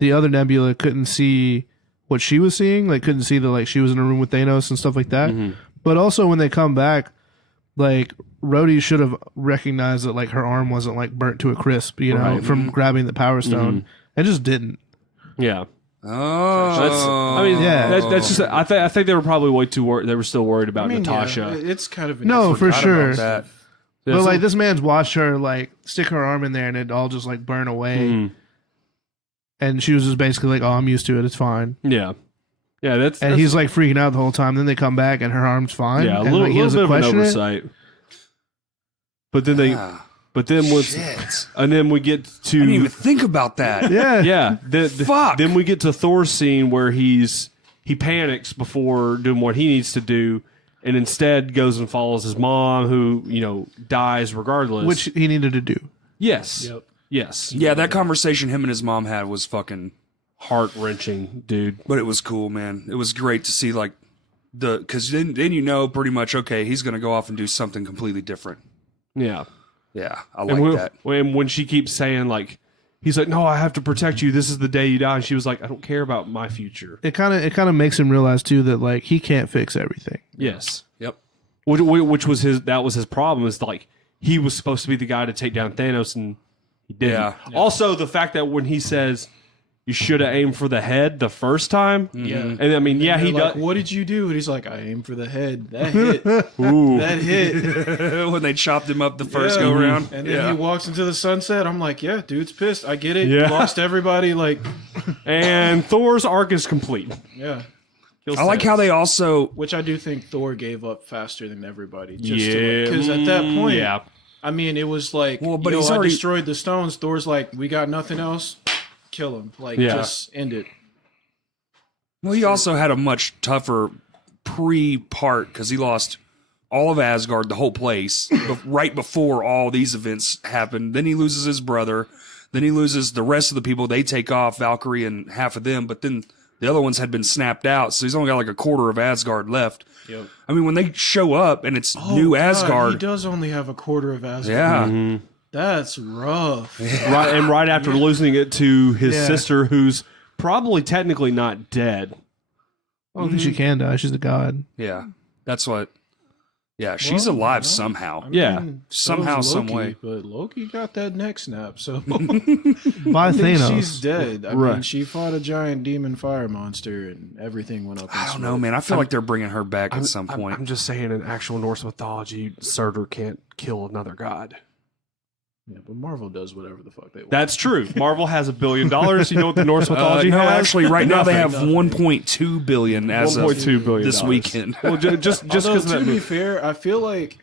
the other Nebula couldn't see what she was seeing, like couldn't see that like she was in a room with Thanos and stuff like that. Mm-hmm. But also when they come back, like Rhodey should have recognized that like her arm wasn't like burnt to a crisp, you know, Right. from grabbing the Power Stone. It just didn't. Yeah. Oh, I mean, Yeah. that's just. I think they were probably way too worried. They were still worried about I mean, Natasha. yeah, it's kind of No, for forgot sure. about that. But like this man's watched her like stick her arm in there and it all just like burn away. Mm, And she was just basically like, "Oh, I'm used to it. It's fine." yeah, that's And he's like freaking out the whole time. Then they come back and her arm's fine. yeah, a and, little, like, he little doesn't bit of an question it. oversight. But then they, Ah, but then once, shit. and then we get I didn't to even think about that. Yeah, yeah, Fuck. then we get to Thor's scene where he panics before doing what he needs to do, and instead goes and follows his mom, who dies regardless. which he needed to do. yes, Yep. yes, Yeah, that conversation him and his mom had was fucking. heart wrenching, dude. But it was cool, man. It was great to see like because then pretty much okay, he's gonna go off and do something completely different. Yeah. Yeah, I And like that. when she keeps saying like, he's like, no, I have to protect you. This is the day you die. And she was like, I don't care about my future. It kind of makes him realize too that like he can't fix everything. Yes. Yep. Which was his problem, is like he was supposed to be the guy to take down Thanos and he didn't. Yeah. Also the fact that when he says you should have aimed for the head the first time. Yeah. And I mean, yeah, They're he like, does. what did you do? And he's like, I aimed for the head. That hit. Ooh. That hit. When they chopped him up the first Yeah. go round. And then he walks into the sunset. I'm like, yeah, dude's pissed. I get it. Yeah. You lost everybody. Like, And Thor's arc is complete. yeah. I like how they also. Which I do think Thor gave up faster than everybody. Yeah, Because at that point, yeah. I mean, it was like, Well, but you know, he's I already- destroyed the stones. Thor's like, we got nothing else. Kill him. Like, Yeah. just end it. Well, he also had a much tougher pre-part because he lost all of Asgard, the whole place, right before all these events happened. Then he loses his brother. Then he loses the rest of the people. They take off, Valkyrie and half of them, but then the other ones had been snapped out, so he's only got like a quarter of Asgard left. Yep. I mean, when they show up and it's Oh, new God, Asgard, he does only have a quarter of Asgard. yeah. That's rough. Right, and right after losing it to his Yeah. sister, who's probably technically not dead. I don't think she can die. She's a god. Yeah, that's what. Yeah, she's Well, alive no. somehow. Yeah. Somehow, so some does Loki, way. But Loki got that neck snap, so By I think Thanos. she's dead. I mean, Right. she fought a giant demon fire monster, and everything went up. In I don't smoke. know, man. I feel like they're bringing her back at some I'm point. just saying, in actual Norse mythology, Surtur can't kill another god. Yeah, but Marvel does whatever the fuck they want. That's true. Marvel has $1 billion. You know what the Norse mythology no, has? actually, right now they have Nothing. 1.2 billion as of 1.2 billion this weekend. Well, just Although, because of to that be movie. fair, I feel like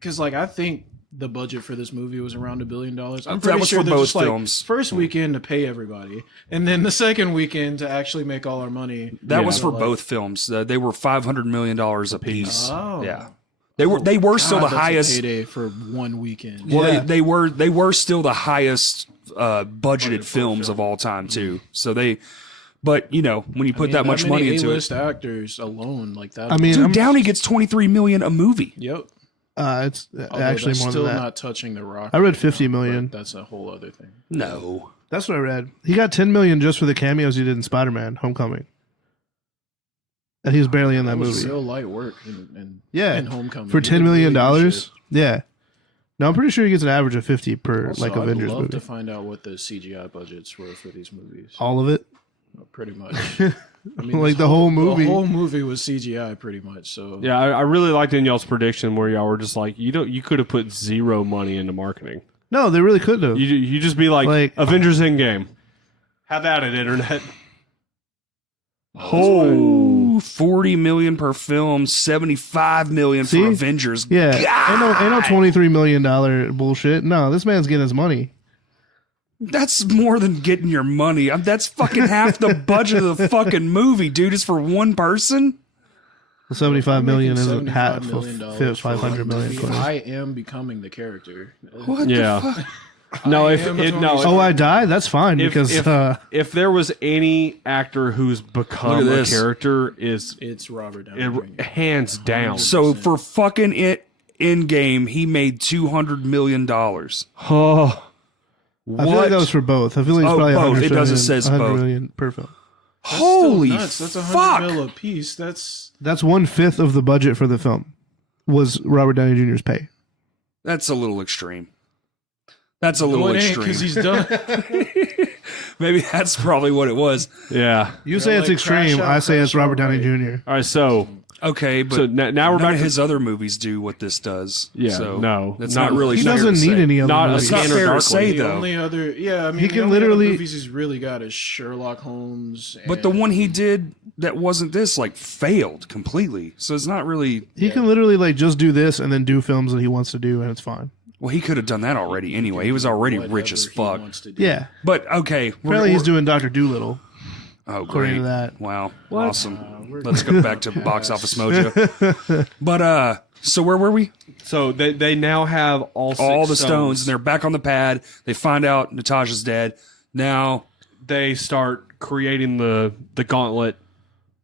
because I think the budget for this movie was around $1 billion. I'm That pretty was sure for they're both just like films. first weekend to pay everybody, and then the second weekend to actually make all our money. That was Yeah. for Like, both films. They were $500 million a piece. Oh. Yeah, they were still the God, that's a highest. payday for one weekend. Well, Yeah. they were still the highest budgeted films of all time too. So they, but you know, when you put that much money into it, A-list actors alone like that. I mean, dude, I'm- Downey gets 23 million a movie. yep. It's Although actually that's more still than that. not touching the Rock. I read right 50 now, million. but that's a whole other thing. No, That's what I read. He got 10 million just for the cameos he did in Spider-Man: Homecoming, and he was barely in that That was movie. so light work in Yeah, Homecoming for You $10 didn't million. really do shit. Yeah. No, I'm pretty sure he gets an average of 50 per Also, like Avengers I'd love movie. to find out what the CGI budgets were for these movies. All of it, Pretty much. I mean, like this the whole movie. The whole movie was CGI, pretty much. So Yeah, I really liked in y'all's prediction where y'all were just like, you could have put zero money into marketing. No, they really couldn't have. You just be like Avengers Endgame. Have at it, internet. oh, 40 million per film, 75 million See? for Avengers. Yeah, God! ain't no $23 million bullshit. No, this man's getting his money. That's more than getting your money. That's fucking half the budget of the fucking movie, dude. It's for one person. The 75 million making isn't half $75 of million for 500 million. one movie. I am becoming the character. What Yeah. the fuck? No, I if am it, Tony no, Stark. Oh, I died. That's fine because if there was any actor who's become Look at a this. character, is It's Robert Downey Jr. hands down. So for fucking it in game, he made $200 million. Oh, I feel like that was for both. I feel like it's Oh, probably both. 100 It does, it million- says 100 both. million per film. That's Holy still nuts. That's fuck! 100 mil a piece. That's That's 1/5 of the budget for the film. Was Robert Downey Jr.'s pay? That's a little extreme. That's a little well, it ain't extreme. because he's done. Maybe that's probably what it was. yeah. You say it's like extreme. Crash Out, I say it's Crash Robert Out, Downey right. Jr. All right, so Okay, but so now we're none back of to his other movies do what this does. Yeah, so no, that's not- not really. He fair doesn't to need say. any other Not a movies. It's not Scanner fair to Darkly. say The though. only other, yeah, I mean, He the can only literally- other movies he's really got is Sherlock Holmes. But the and- one he did that wasn't this like failed completely. So it's not really. He can literally like just do this and then do films that he wants to do, and it's fine. Well, he could have done that already anyway. He was already whatever rich as he fuck. wants to do. Yeah. But okay, Apparently, he's doing Dr. Doolittle. Oh, according great! to that. Wow, awesome. we're Let's go back to box office mojo. But so where were we? so they now have all All the six stones, and they're back on the pad. They find out Natasha's dead. Now They start creating the gauntlet.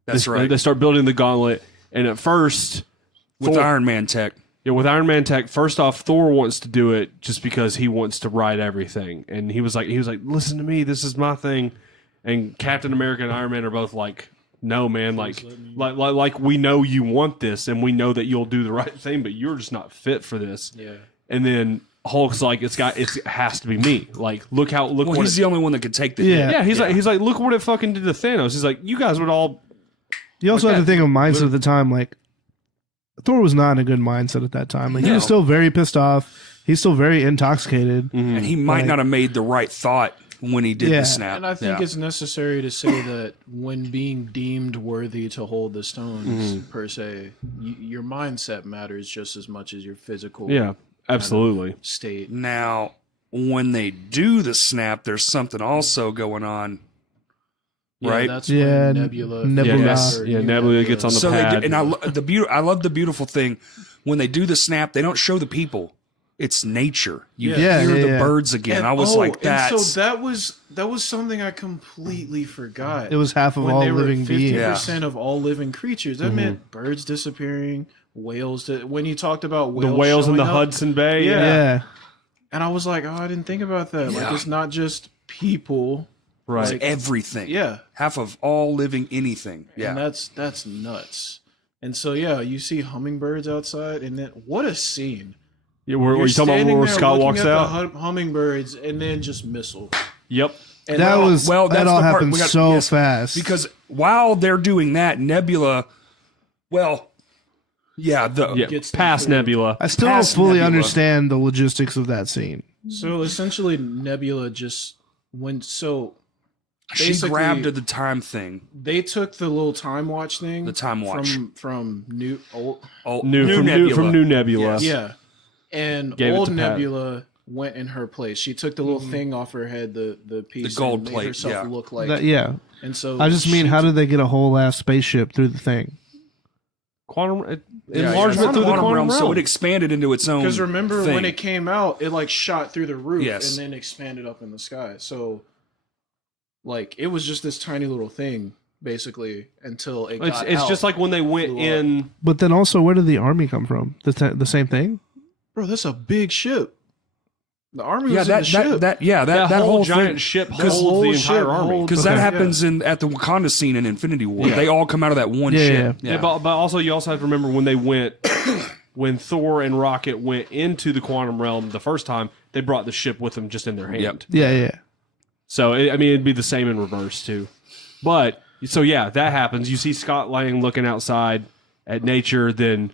that's right. They start building the gauntlet, and at first, With Thor- Iron Man tech. yeah, with Iron Man tech. First off, Thor wants to do it just because he wants to ride everything, and he was like, listen to me, this is my thing. And Captain America and Iron Man are both like, no, man, like we know you want this, and we know that you'll do the right thing, but you're just not fit for this. Yeah. And then Hulk's like, it has to be me. Like, look Well, what he's the only one that could take the hit. Yeah. yeah, he's like, look what it fucking did to Thanos. He's like, you guys would all. You also Like have to that. think of mindset at the time. Like, Thor was not in a good mindset at that time. Like, he was No. still very pissed off. He's still very intoxicated. And he might Like- not have made the right thought when he did Yeah. the snap. And I think Yeah. it's necessary to say that when being deemed worthy to hold the stones, Mm-hmm. per se, your mindset matters just as much as your physical Yeah, absolutely. state. Now, when they do the snap, there's something also going on. Yeah, Right? that's Yeah, when Nebula. Nebula. Nebula gets on the So they pad. do, and I love the beautiful thing when they do the snap. They don't show the people; it's nature. You Yeah. hear Yeah, the yeah. birds again. And- I was like, and "That's so that was something I completely forgot. It was half of when all they were living beings. 50% of all living creatures. That meant birds disappearing, whales. When you talked about the whales, whales in the showing up, Hudson Bay. Yeah. Yeah. and I was like, oh, I didn't think about that. Like, Yeah. it's not just people. Right. it's everything. Yeah, Half of all living anything. and Yeah, that's nuts. And so yeah, you see hummingbirds outside, and then what a scene! Yeah, were You're you talking about standing where there Scott looking walks at the out? hummingbirds, and then just missile. Yep. And That was well, that that's all the part happened we got- so yes, fast. because while they're doing that, Nebula, well, yeah, Yeah. Gets them Past through. Nebula. I still don't past fully Nebula. understand the logistics of that scene. So essentially, Nebula just went. So she basically- grabbed the time thing. they took the little time watch thing. The time watch. from new old. Oh, From New Nebula. Yes. Yeah, and Gave it old to Pat. Nebula went in her place. She took the little thing off her head, the piece, The gold and made plate, herself yeah. look like. Yeah. And so I just mean, she how took- did they get a whole ass spaceship through the thing? Quantum Yeah, enlargement yeah. through the quantum realm. so it expanded into its own. Because remember thing. when it came out, it like shot through the roof Yes. and then expanded up in the sky. So, like, it was just this tiny little thing, basically, until it got It's out. just like when they went Flew up. in. But then also, where did the army come from? The same thing? Bro, that's a big ship. The army yeah, was in the ship. That whole giant thing. ship Because holds the whole entire ship army. holds- Because that Okay. happens at the Wakanda scene in Infinity War. Yeah. They all come out of that one Yeah, ship. Yeah, but also you also have to remember when they went, when Thor and Rocket went into the quantum realm the first time, they brought the ship with them just in their hand. Yep. Yeah. So I mean, it'd be the same in reverse too. But so yeah, that happens. You see Scott Lang looking outside at nature, then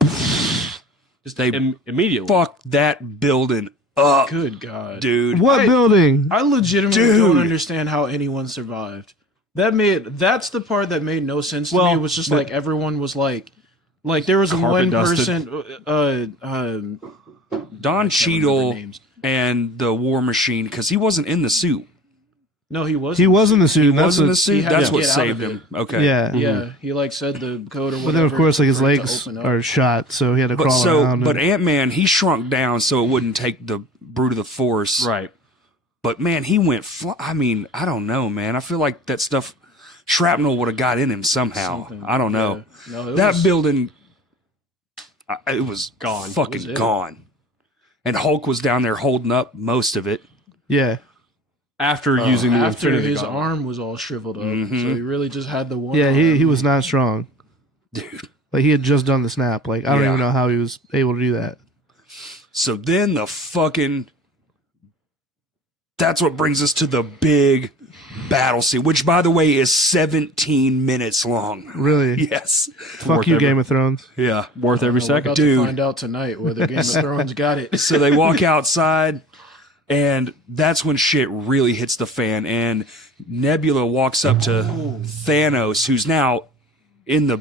just They immediately. fuck that building up, Good God. dude. What building? I legitimately Dude. don't understand how anyone survived. That's the part that made no sense to Well, me. It was just but- like everyone was like there was Carpet one dusted. person. Don Cheadle names. and the War Machine, because he wasn't in the suit. No, he wasn't. He was in the suit. He and that's was in what- the suit. had That's to what get out saved of him. Okay. Yeah. Yeah, he like said the code or whatever. But then, of course, like his for it to legs open up. are shot, so he had to But crawl around. but and- Ant-Man, he shrunk down so it wouldn't take the brute of the force. Right. But man, he went. I mean, I don't know, man. I feel like that stuff, shrapnel would have got in him somehow. Something. I don't know. Yeah. No, it That was, building, it was Gone. fucking Was it? gone. And Hulk was down there holding up most of it. yeah. After using the after Infinity his Gauntlet. arm was all shriveled up, Mhm. so he really just had the one. Yeah, he arm. was not strong. Dude. Like, he had just done the snap. Like, I don't Yeah. even know how he was able to do that. So then the fucking. That's what brings us to the big battle scene, which, by the way, is 17 minutes long. Really. Yes. Fuck Worth you, every- Game of Thrones. Yeah. Worth every We're second. about Dude. to find out tonight whether Game of Thrones got it. So they walk outside, and that's when shit really hits the fan. And Nebula walks up to Thanos, who's now in the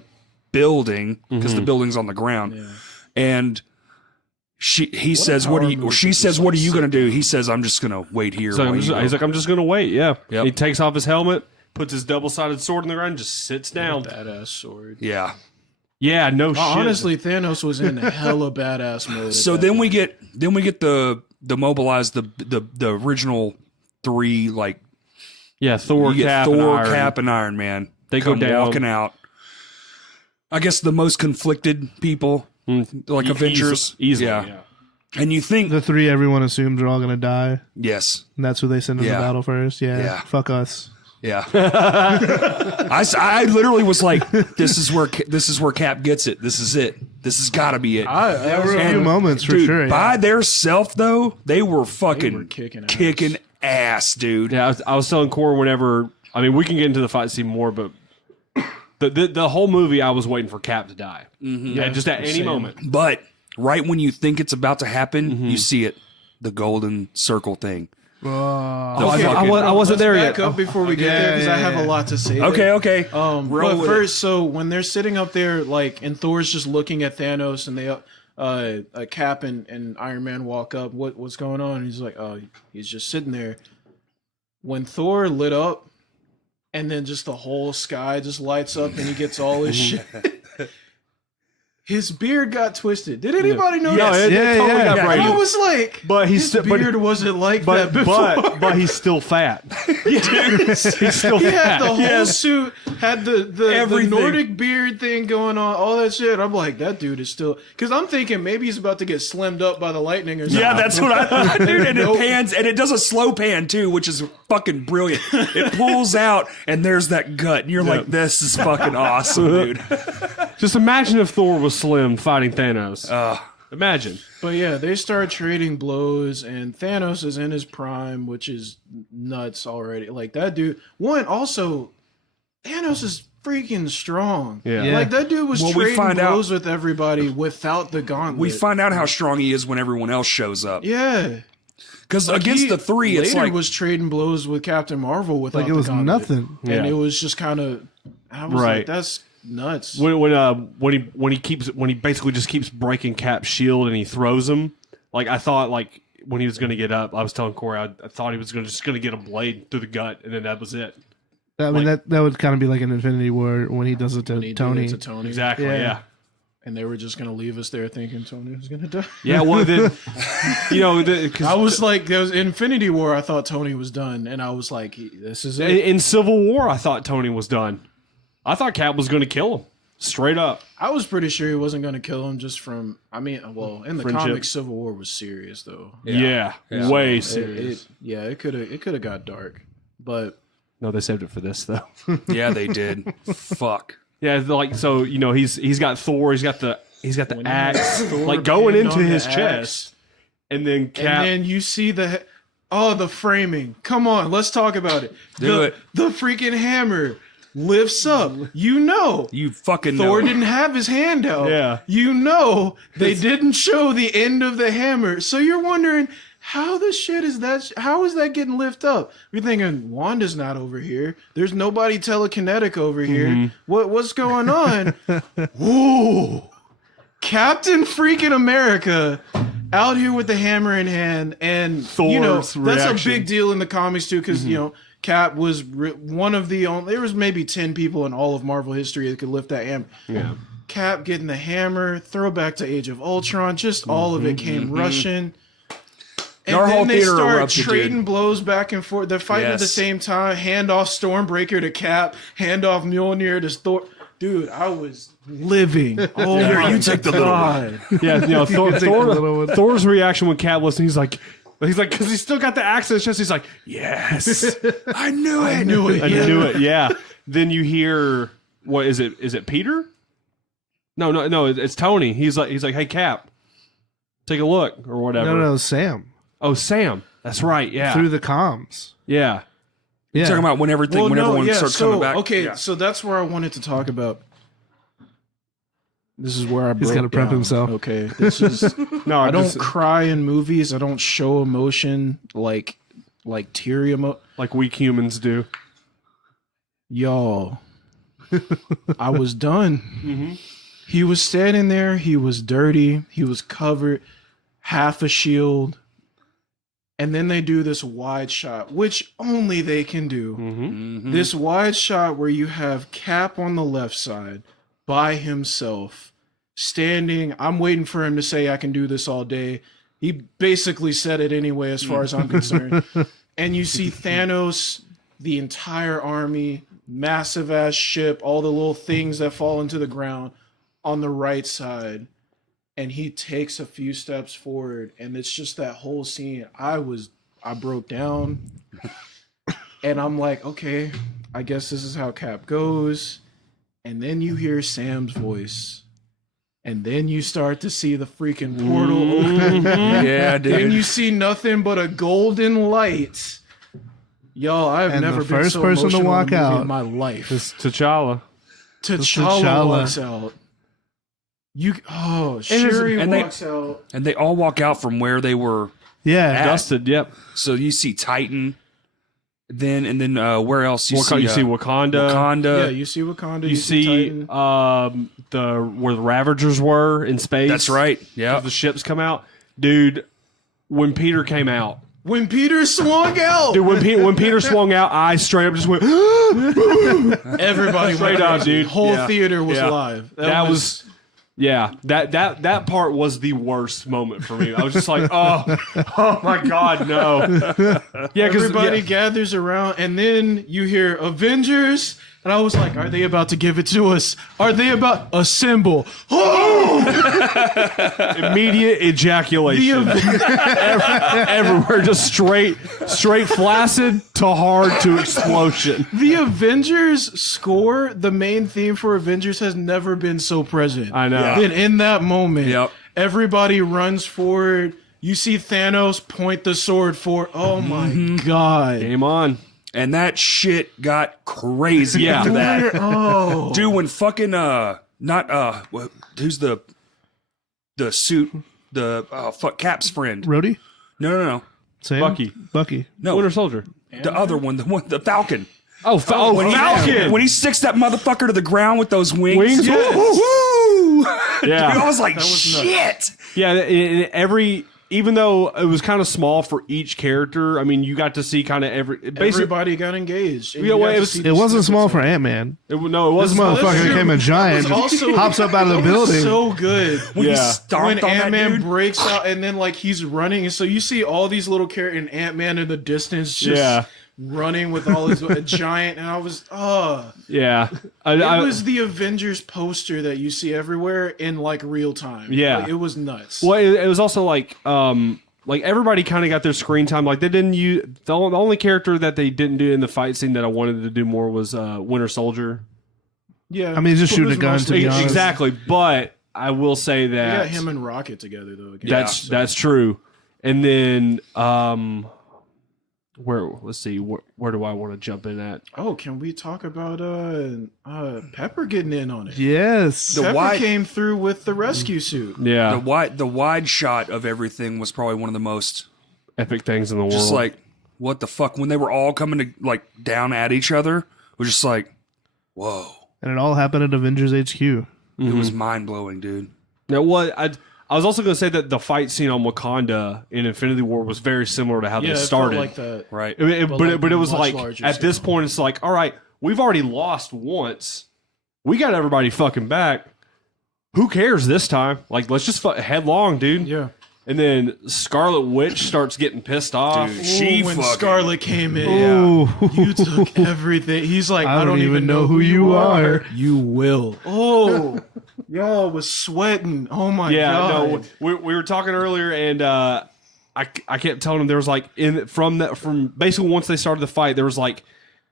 building because the building's on the ground, Yeah. and he says, power "What are you?" move Or she to says, just, "What are like, you sit gonna do?" He says, "I'm just gonna wait here." So while you he's go." like, I'm just gonna wait. Yeah. Yep. He takes off his helmet, puts his double-sided sword in the ground, and just sits down. Badass sword. "Yeah." Yeah. No shit. Honestly, Thanos was in hella badass mode. at So that then point. we get the mobilize the original three, like Yeah. Thor, you get Cap, Thor, and Iron. Cap, and Iron Man. They go come down. walking out. I guess the most conflicted people, like Avengers, Easily. yeah. Yeah. And you think, The three everyone assumes are all going to die. yes, And that's who they send in Yeah. the battle first. Yeah. Yeah. Fuck us. yeah. I literally was like, this is where Cap gets it. This is it. This has got to be it. There were a few And, moments for dude, sure. by Yeah. their self though, they were fucking were kicking ass. kicking ass, dude. Yeah, I was telling Core whenever. I mean, we can get into the fight scene more, but the whole movie, I was waiting for Cap to die. Yeah, just at any same. moment. But right when you think it's about to happen, Mm-hmm. you see it, the golden circle thing. Oh, The fucking- I wasn't there Back yet. up before we get there because I have a lot to say. there. Okay. But Roll with first, so when they're sitting up there, like, and Thor's just looking at Thanos, and they, Cap and Iron Man walk up. What's going on? And he's like, oh, he's just sitting there. When Thor lit up, and then just the whole sky just lights up, and he gets all his shit. His beard got twisted. Did anybody notice? No, it totally got yeah. braided. I was like, But he's his still, beard wasn't like that before. but he's still fat. He's still He fat. had the whole suit, had the Everything. Nordic beard thing going on, all that shit. I'm like, that dude is still... Because I'm thinking maybe he's about to get slimmed up by the lightning or something. Yeah, that's what I thought, dude. And Nope. it pans, and it does a slow pan too, which is fucking brilliant. It pulls out, and there's that gut, and you're like, "This is fucking awesome, dude." Just imagine if Thor was slim fighting Thanos. Imagine. But yeah, they start trading blows, and Thanos is in his prime, which is nuts already. Like, that dude... Also, Thanos is freaking strong. Yeah. Yeah. Like, that dude was Well, we trading find out- blows with everybody without the gauntlet. We find out how strong he is when everyone else shows up. Yeah. Because against He the three, it's later like was trading blows with Captain Marvel without like it was the gauntlet. nothing. And Yeah. it was just kind of... I was Right. like, that's nuts. When he basically just keeps breaking Cap's shield and he throws him, like I thought, like when he was going to get up, I was telling Corey I thought he was just going to get a blade through the gut, and then that was it. I mean, that would kind of be like an Infinity War when he does it to When he did Tony. it to Tony. Exactly. Yeah. And they were just going to leave us there thinking Tony was going to die. Yeah. Well, then because I was like, there was Infinity War. I thought Tony was done. And I was like, this is it. in Civil War, I thought Tony was done. I thought Cap was going to kill him straight up. I was pretty sure he wasn't going to kill him just from, in the Friendship. comics, Civil War was serious, though. Yeah. Way serious. It could have got dark. But No, they saved it for this though. yeah, they did. Fuck. Yeah, like so, he's got Thor, he's got the when he axe, has Thor like going pinned into on the his axe, chest, and then Cap. And then you see the framing. Come on, let's talk about it. Do it. The freaking hammer lifts up. You fucking Thor know. didn't have his hand out. Yeah. They didn't show the end of the hammer. So you're wondering, how the shit is that? How is that getting lifted up? We're thinking, Wanda's not over here. There's nobody telekinetic over here. What's going on? Ooh. Captain freaking America out here with the hammer in hand. And, Thor's that's reaction. a big deal in the comics, too, because, Cap was one of the only... There was maybe 10 people in all of Marvel history that could lift that hammer. Yeah. Cap getting the hammer, throwback to Age of Ultron, just all of it came rushing. And Our then whole they theater start erupted, trading dude. blows back and forth. They're fighting at the Yes. same time. Hand off Stormbreaker to Cap, hand off Mjolnir to Thor. Dude, I was living. Oh Here, my you take the little God. Yeah, take the little one. Thor's reaction when Cap listened, he's like, because he's still got the axe in his chest. He's like, yes, I knew it. I knew it. Yeah. Then you hear, what is it? Is it Peter? No, it's Tony. He's like, hey Cap, take a look or whatever. No, Sam. Oh, Sam. That's right. Yeah. Through the comms. Yeah. Yeah. Talking about when everyone starts coming back. Okay, Yeah. so that's where I wanted to talk about. This is where I He's broke gotta prep down. himself. Okay, this is... No, I don't cry in movies. I don't show emotion like teary emo. like weak humans do. Y'all, I was done. He was standing there. He was dirty. He was covered, half a shield. And then they do this wide shot, which only they can do. Mm-hmm. This wide shot where you have Cap on the left side by himself, standing. I'm waiting for him to say, I can do this all day. He basically said it anyway, as far as I'm concerned. And you see Thanos, the entire army, massive ass ship, all the little things that fall into the ground on the right side. And he takes a few steps forward, and it's just that whole scene. I broke down, and I'm like, okay, I guess this is how Cap goes. And then you hear Sam's voice, and then you start to see the freaking portal open. Yeah, dude. And you see nothing but a golden light. Y'all, I've And never the been first so person to emotional walk in a movie out in my life. It's T'Challa. T'Challa T'Challa. walks out. Shuri and they- walks out. And they all walk out from where they were Yeah. Dusted. Yep. So you see Titan, then where else You see Wakanda. Yeah, you see Wakanda. You see Titan. where the Ravagers were in space. That's right. Yeah. The ships come out, dude. When Peter came out, when Peter swung out, dude. When Peter swung out, I straight up just went. Everybody straight went up, crazy. dude. Whole Yeah. theater was Yeah. live. That was. Yeah, that part was the worst moment for me. I was just like, oh my god, no. Yeah, because everybody gathers around, and then you hear Avengers, and I was like, are they about to give it to us? Are they about assemble? Oh! Immediate ejaculation everywhere, just straight flaccid to hard to explosion. The Avengers score, the main theme for Avengers, has never been so present. I know. Then in that moment, Yep. everybody runs forward. You see Thanos point the sword forward. Oh my god. Game on. And that shit got crazy Yeah. after that. Oh. Dude, when fucking who's the suit, Cap's friend? Rhodey? No. Sam? Bucky. No. Winter Soldier. The other one, the Falcon. When Falcon. When he sticks that motherfucker to the ground with those wings. Wings? Yes. Woo-hoo! Yeah. Dude, I was like, was shit. Yeah, even though it was kind of small for each character, I mean, you got to see kind of Everybody got engaged. And Yeah, you well, got it to was- see It the wasn't small snippets for of it. Ant-Man. it This wasn't. motherfucker became a giant, That was also- hops up out of the That was building. so good. When he Yeah. stomped When on that Ant-Man dude. breaks out and then like he's running, and so you see all these little characters and Ant-Man in the distance just running with all his a giant, and I was Yeah, it was the Avengers poster that you see everywhere in like real time. Yeah. Like, it was nuts. Well, it was also like everybody kind of got their screen time. Like they didn't use the only character that they didn't do in the fight scene that I wanted to do more was Winter Soldier. Yeah, I mean, he's just shooting a gun, to be honest. Exactly, but I will say They that got him and Rocket together though. Again. that's true. And then let's see where do I want to jump in at? Oh, can we talk about Pepper getting in on it? Yes. Pepper came through with the rescue suit. Yeah, The wide shot of everything was probably one of the most epic things in the world. just like, what the fuck? When they were all coming to like down at each other, it was just like, whoa. And it all happened at Avengers HQ. It was mind blowing, dude. Now, what I was also going to say that the fight scene on Wakanda in Infinity War was very similar to how Yeah, they it started. felt like that. Right. But it was much like larger at this point, it's like, all right, we've already lost once. We got everybody fucking back. Who cares this time? Like, let's just headlong, dude. Yeah. And then Scarlet Witch starts getting pissed off. Dude, she when fucking- Scarlet came in, Ooh. you took everything. He's like, I I don't even know who you are. are. You will. Oh, y'all was sweating. Oh my god. no, we were talking earlier, and I kept telling him there was like from basically once they started the fight, there was like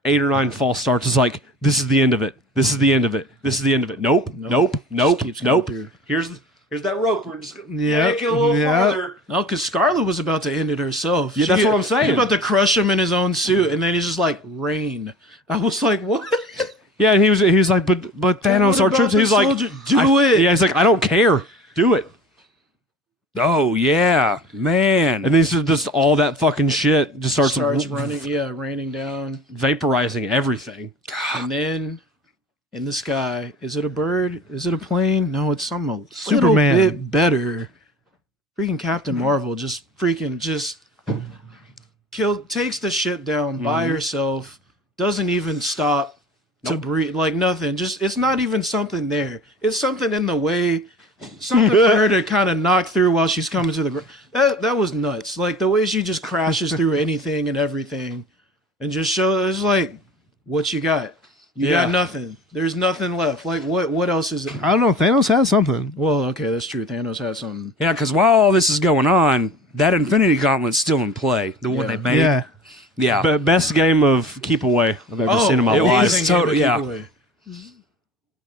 8 or 9 false starts. It's like, this is the end of it. This is the end of it. This is the end of it. Nope. Just keeps going through. Here's that rope. We're just gonna Yep. take it a little Yep. farther. No, because Scarlet was about to end it herself. Yeah, that's what I'm saying. She's about to crush him in his own suit, and then he's just like, rain. I was like, what? Yeah, and he was like, but Thanos, What our about troops. the He's like, soldier? Do it. Yeah, he's like, I don't care. Do it. Oh yeah, man. And then just all that fucking shit just starts running, raining down. vaporizing everything. And then in the sky, is it a bird? Is it a plane? No, it's something a Superman. little bit better. Freaking Captain Marvel just takes the ship down by herself, doesn't even stop to breathe, like nothing. Just it's not even something there. It's something in the way, something for her to kind of knock through while she's coming to the ground. That was nuts. Like the way she just crashes through anything and everything, and just shows it's like, what you got? You got nothing. There's nothing left. Like what else is it? I don't know. Thanos has something. Well, okay, that's true. Thanos has something. Yeah, because while all this is going on, that Infinity Gauntlet's still in play. The one Yeah. they made. Yeah. Yeah. But best game of keep away I've ever seen in my it life. was total- yeah.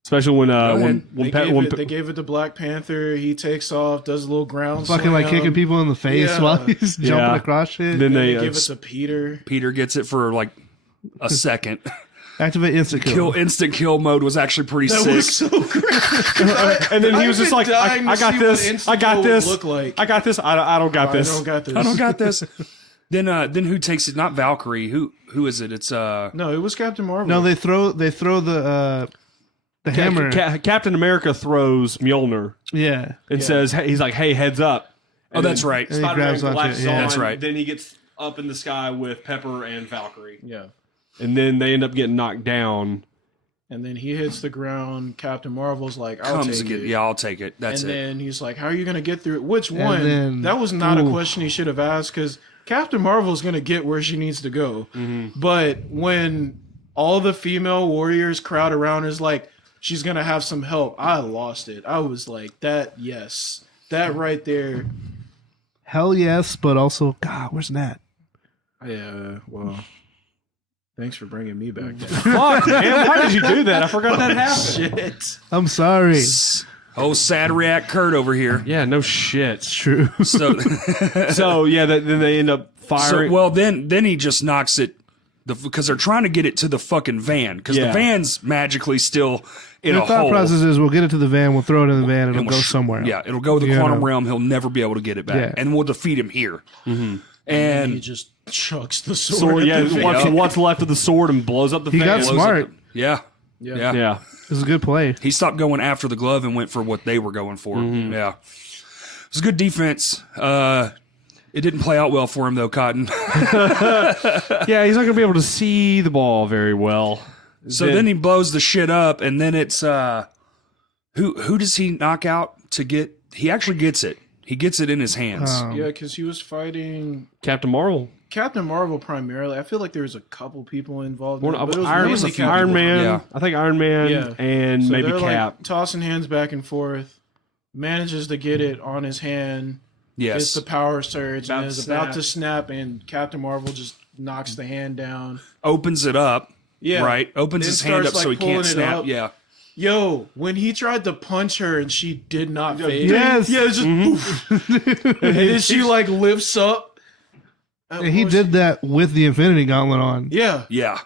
Especially when ahead. They gave it to Black Panther. He takes off, does a little ground Fucking like slam. kicking people in the face Yeah. while he's jumping Yeah. across shit. Then They they give it to Peter. Peter gets it for like a second. Activate instant kill. Instant kill mode was actually pretty That sick. was so great. And then he was just like, I got this. I got this. Look like. I got this. I don't got this. I don't got this. I don't got this. Then who takes it? Not Valkyrie. Who is it? It's No, it was Captain Marvel. No, they throw the hammer. Captain America throws Mjolnir Yeah. and says, hey, he's like, hey, heads up. Oh, that's right. And he Spider-Man grabs onto collapses it, yeah. on, That's right. Then he gets up in the sky with Pepper and Valkyrie. Yeah. And then they end up getting knocked down. And then he hits the ground. Captain Marvel's like, I'll Comes take and it. Yeah, I'll take it. That's and it. then he's like, how are you going to get through it? Which And one? then- That was not a Ooh. question he should have asked because Captain Marvel's going to get where she needs to go. Mm-hmm. But when all the female warriors crowd around, is like, she's going to have some help. I lost it. I was like, that, yes. That right there. Hell yes, but also, God, where's Nat? Yeah, well, thanks for bringing me back down. Fuck, man. Why did you do that? I forgot that happened. Shit. I'm sorry. Oh, sad react Kurt over here. Yeah, no shit. It's true. So, So, yeah, then they end up firing. then he just knocks it because they're trying to get it to the fucking van because the Yeah. van's magically still in The a thought hole. process is we'll get it to the van, we'll throw it in the van, and it'll And go we'll somewhere. Yeah, it'll go to the Yeah. quantum realm. He'll never be able to get it back, Yeah. and we'll defeat him here. And he And just chucks the sword. sword, at yeah, the van. what's left of the sword and blows up the He fan. got blows up smart. yeah, Yeah. yeah, Yeah. It was a good play. He stopped going after the glove and went for what they were going for. Yeah, it was good defense. It didn't play out well for him though, Cotton. Yeah, he's not going to be able to see the ball very well. So then he blows the shit up, and then it's who does he knock out to get? He actually gets it. He gets it in his hands. Yeah, because he was fighting Captain Marvel. Captain Marvel primarily. I feel like there was a couple people involved. One, in it, but it was Iron, mainly Captain Iron Marvel. Man. Yeah. I think Iron Man Yeah. and So maybe they're, Cap. like, tossing hands back and forth. Manages to get it on his hand. Gets Yes, the power surge About and to is about snap. to snap, and Captain Marvel just knocks the hand down. opens it up. Yeah, Right, opens Then his hand up starts, so he like, pulling can't it snap. up. Yeah, Yo, when he tried to punch her and she did not fade. Yes. Yeah, it's just poof. And then she like lifts up. And he did that with the Infinity Gauntlet on. Yeah, yeah.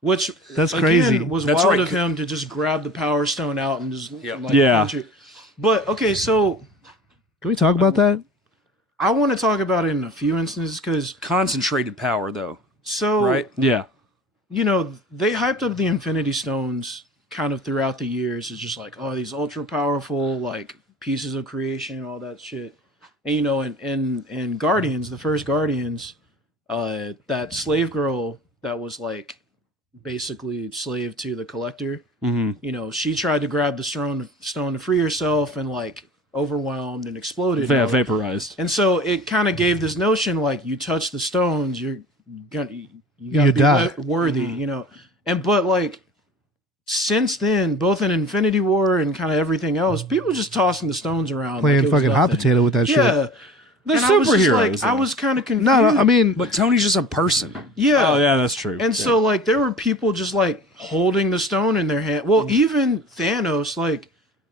which That's again, crazy. was That's wild right. of him to just grab the Power Stone out and just Yep. like Yeah. punch it. But okay, so Can we talk about that? I want to talk about it in a few instances because Concentrated power though, so right? Yeah. you know, they hyped up the Infinity Stones kind of throughout the years. It's just like, oh, these ultra powerful like pieces of creation, all that shit. And you know, in Guardians, the first Guardians, that slave girl that was like basically slave to the Collector, Mm-hmm. you know, she tried to grab the stone to free herself and like overwhelmed and exploded. Vaporized. And so it kind of gave this notion like you touch the stones, you gotta You be die. worthy, you know. And but like since then, both in Infinity War and kind of everything else, people just tossing the stones around, Playing like it was fucking hot nothing. potato with that shit. Yeah, They're and I was just superheroes. like, I though. was kind of confused. No, I mean, But Tony's just a person. yeah. Oh, yeah, that's true. And so like there were people just like holding the stone in their hand. Well, even Thanos, like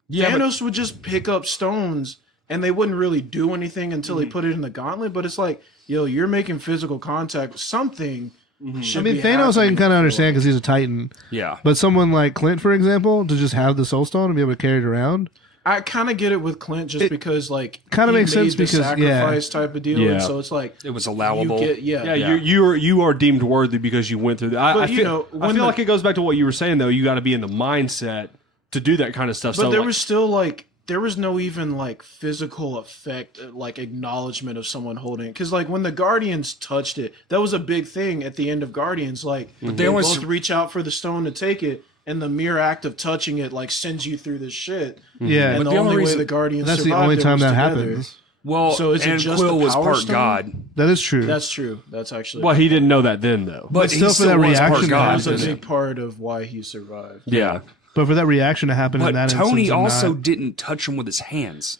Yeah, but- Thanos would just pick up stones and they wouldn't really do anything until he put it in the gauntlet. But it's like, yo, you're making physical contact with something. I mean, Thanos I can kind of understand because he's a Titan. Yeah. But someone like Clint, for example, to just have the Soul Stone and be able to carry it around. I kind of get it with Clint just It because like kinda he makes sense made the because, yeah. sacrifice type of deal. Yeah. And so it's like It was you allowable. get, yeah. Yeah, you are deemed worthy because you went through that. But, I you feel, know, I when feel the- like it goes back to what you were saying though. You got to be in the mindset to do that kind of stuff. But so there like, was still like there was no even like physical effect, like acknowledgement of someone holding it. Because like when the Guardians touched it, that was a big thing at the end of Guardians. Like they always- both reach out for the stone to take it, and the mere act of touching it like sends you through this shit. Yeah. And But the the only only way reason- the Guardians That's the survived only it time was that together. happens. Well, So is it and just Quill the was Power part Stone? God. That is true. That's true. That's actually well, he didn't know that then though. But still he for that was reaction part to God. that's a happen. big part of why he survived. Yeah. But for that reaction to happen in But that Tony instance and also not- didn't touch him with his hands.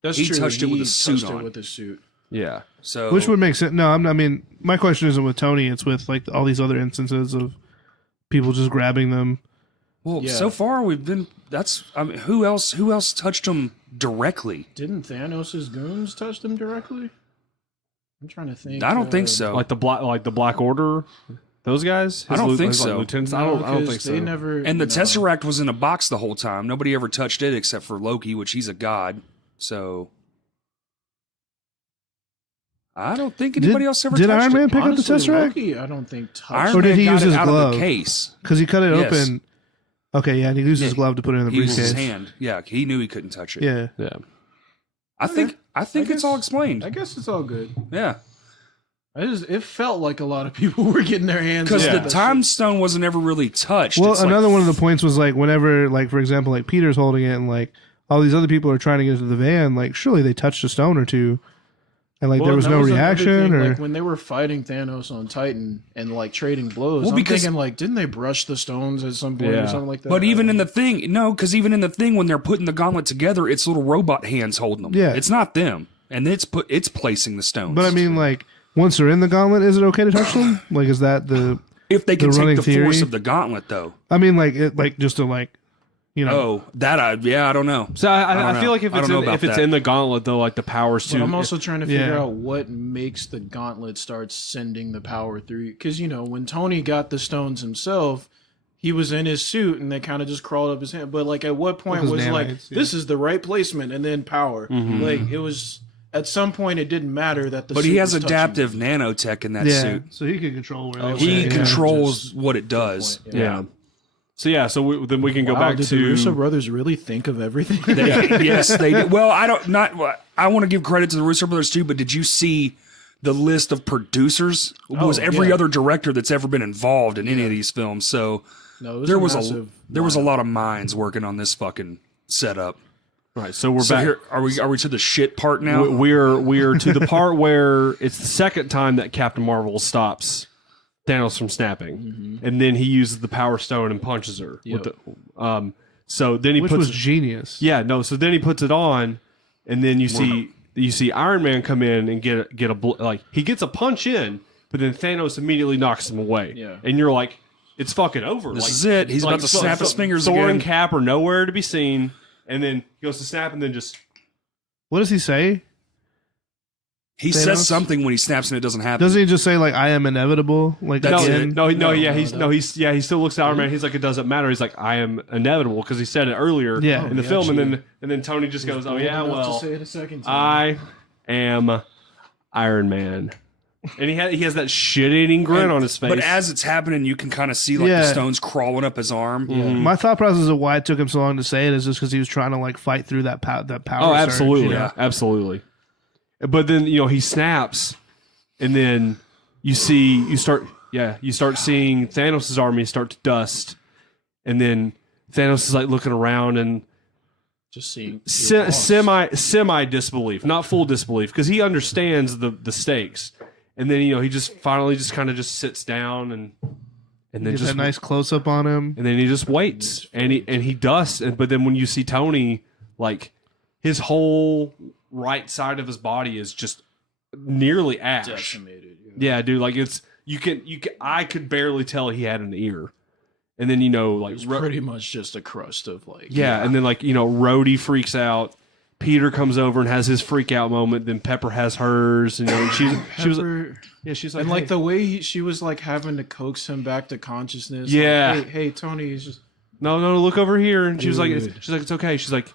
That's He true. touched it with He a suit touched it on. with his suit. Yeah. So Which would make sense. No, I mean, my question isn't with Tony. It's with like all these other instances of people just grabbing them. well, Yeah. so far we've been. That's. I mean, who else touched him directly? Didn't Thanos' goons touch them directly? I'm trying to think. I don't think so. Like the Black Order. Those guys? I don't think his, like, so. lieutenants? I don't think so. They never. And the no. Tesseract was in a box the whole time. Nobody ever touched it except for Loki, which he's a god. So I don't think anybody else ever did touched Iron Man it. pick up the Honestly, Tesseract? Loki, I don't think touched. Iron Or did Man he got use it his out glove? of the case. Because he cut it Yes. open. Okay, yeah, and he used his Yeah, glove to put it in the He used briefcase. his hand. Yeah, he knew he couldn't touch it. Yeah. Yeah. I think it's all explained. I guess it's all good. Yeah. It felt like a lot of people were getting their hands Because on the that time stone wasn't ever really touched. Well, It's like- another one of the points was like whenever, like for example, like Peter's holding it, and like all these other people are trying to get into the van. Like surely they touched a stone or two, and like Well, there was that no another reaction. thing, Or like when they were fighting Thanos on Titan and like trading blows. Well, I'm because- thinking like, didn't they brush the stones at some point Yeah. or something like that? But even in the thing, no, because even in the thing when they're putting the gauntlet together, it's little robot hands holding them. Yeah. It's not them. And it's placing the stones. but I mean, like once they're in the gauntlet, is it okay to touch them? Like, is that the? if they can the take running the force theory- of the gauntlet, though. I mean, like it, like just to like, you know. Oh, I don't know. So I don't I know. feel like if I it's don't know if about it's that. in the gauntlet though, like the powers But too. I'm also trying to figure Yeah. out what makes the gauntlet start sending the power through. Because when Tony got the stones himself, he was in his suit and they kind of just crawled up his hand. But like, at what point Because was like, nanites, yeah. this is the right placement, and then power? Mm-hmm. Like it was at some point, it didn't matter that the. But suit he has was touching adaptive nanotech in that Yeah, suit. so he can control where they He went. controls Just- what it does. point, yeah. So then we can go Wow, back did to the Russo brothers really think of everything? Yes, they did. Well, I want to give credit to the Russo brothers too, but did you see the list of producers? It was Oh, every yeah. other director that's ever been involved in any of these films. So No, it was there a was massive there was a lineup. lot of minds working on this fucking setup. right. So we're So back. here, are we to the shit part now? We're to the part where it's the second time that Captain Marvel stops Thanos from snapping, and then he uses the Power Stone and punches her. Yep. With the, so then he which puts was genius. yeah no. So then he puts it on, and then you see Iron Man come in and get a like he gets a punch in, but then Thanos immediately knocks him away. Yeah. And you're like, it's fucking over. This like, is it. He's about to snap his fingers Thor again. and Cap are nowhere to be seen, and then he goes to snap, and then just What does he say? He Thanos? says something when he snaps and it doesn't happen. Doesn't he just say like "I am inevitable"? Like That's again? it. he still looks at Iron Man. He's like, it doesn't matter. He's like, I am inevitable because he said it earlier Yeah. in the he film, actually and then Tony just goes, oh yeah, Bold enough well, to say it a second time. I am Iron Man, and he has that shit-eating grin on his face. But as it's happening, you can kind of see like Yeah. the stones crawling up his arm. My thought process of why it took him so long to say it is just because he was trying to like fight through that power. oh, surge, absolutely, you know? absolutely. But then he snaps, and then you start seeing Thanos' army start to dust, and then Thanos is like looking around and Just seeing semi disbelief, not full disbelief, because he understands the stakes. And then he just finally just kind of just sits down and then Get just that nice close up on him. and then he just waits and he dusts. But then when you see Tony, like his whole right side of his body is just nearly ash. decimated. Yeah, dude, like I could barely tell he had an ear. And then like It's pretty much just a crust of like yeah, and then Rhodey freaks out. Peter comes over and has his freak out moment. Then Pepper has hers, and she was Pepper- she's like and like hey. the way she was like having to coax him back to consciousness. Yeah. Like, hey Tony, he's just no, look over here, and she was like, Dude. it's okay. She's like,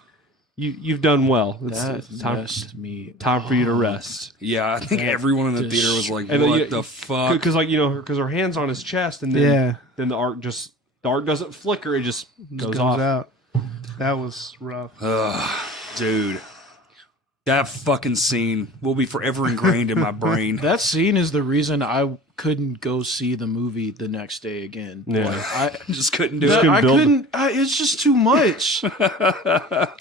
you've done well. that It's time messed me. time for you to rest. Yeah, I think everyone in the theater was like, And then "What the fuck?" Because because her hand's on his chest, and then Yeah. then the arc doesn't flicker. It just goes Comes off. out. That was rough. Dude, that fucking scene will be forever ingrained in my brain. That scene is the reason I couldn't go see the movie the next day again. Yeah. Like, I Just couldn't do Just it. couldn't I build- couldn't. It's just too much.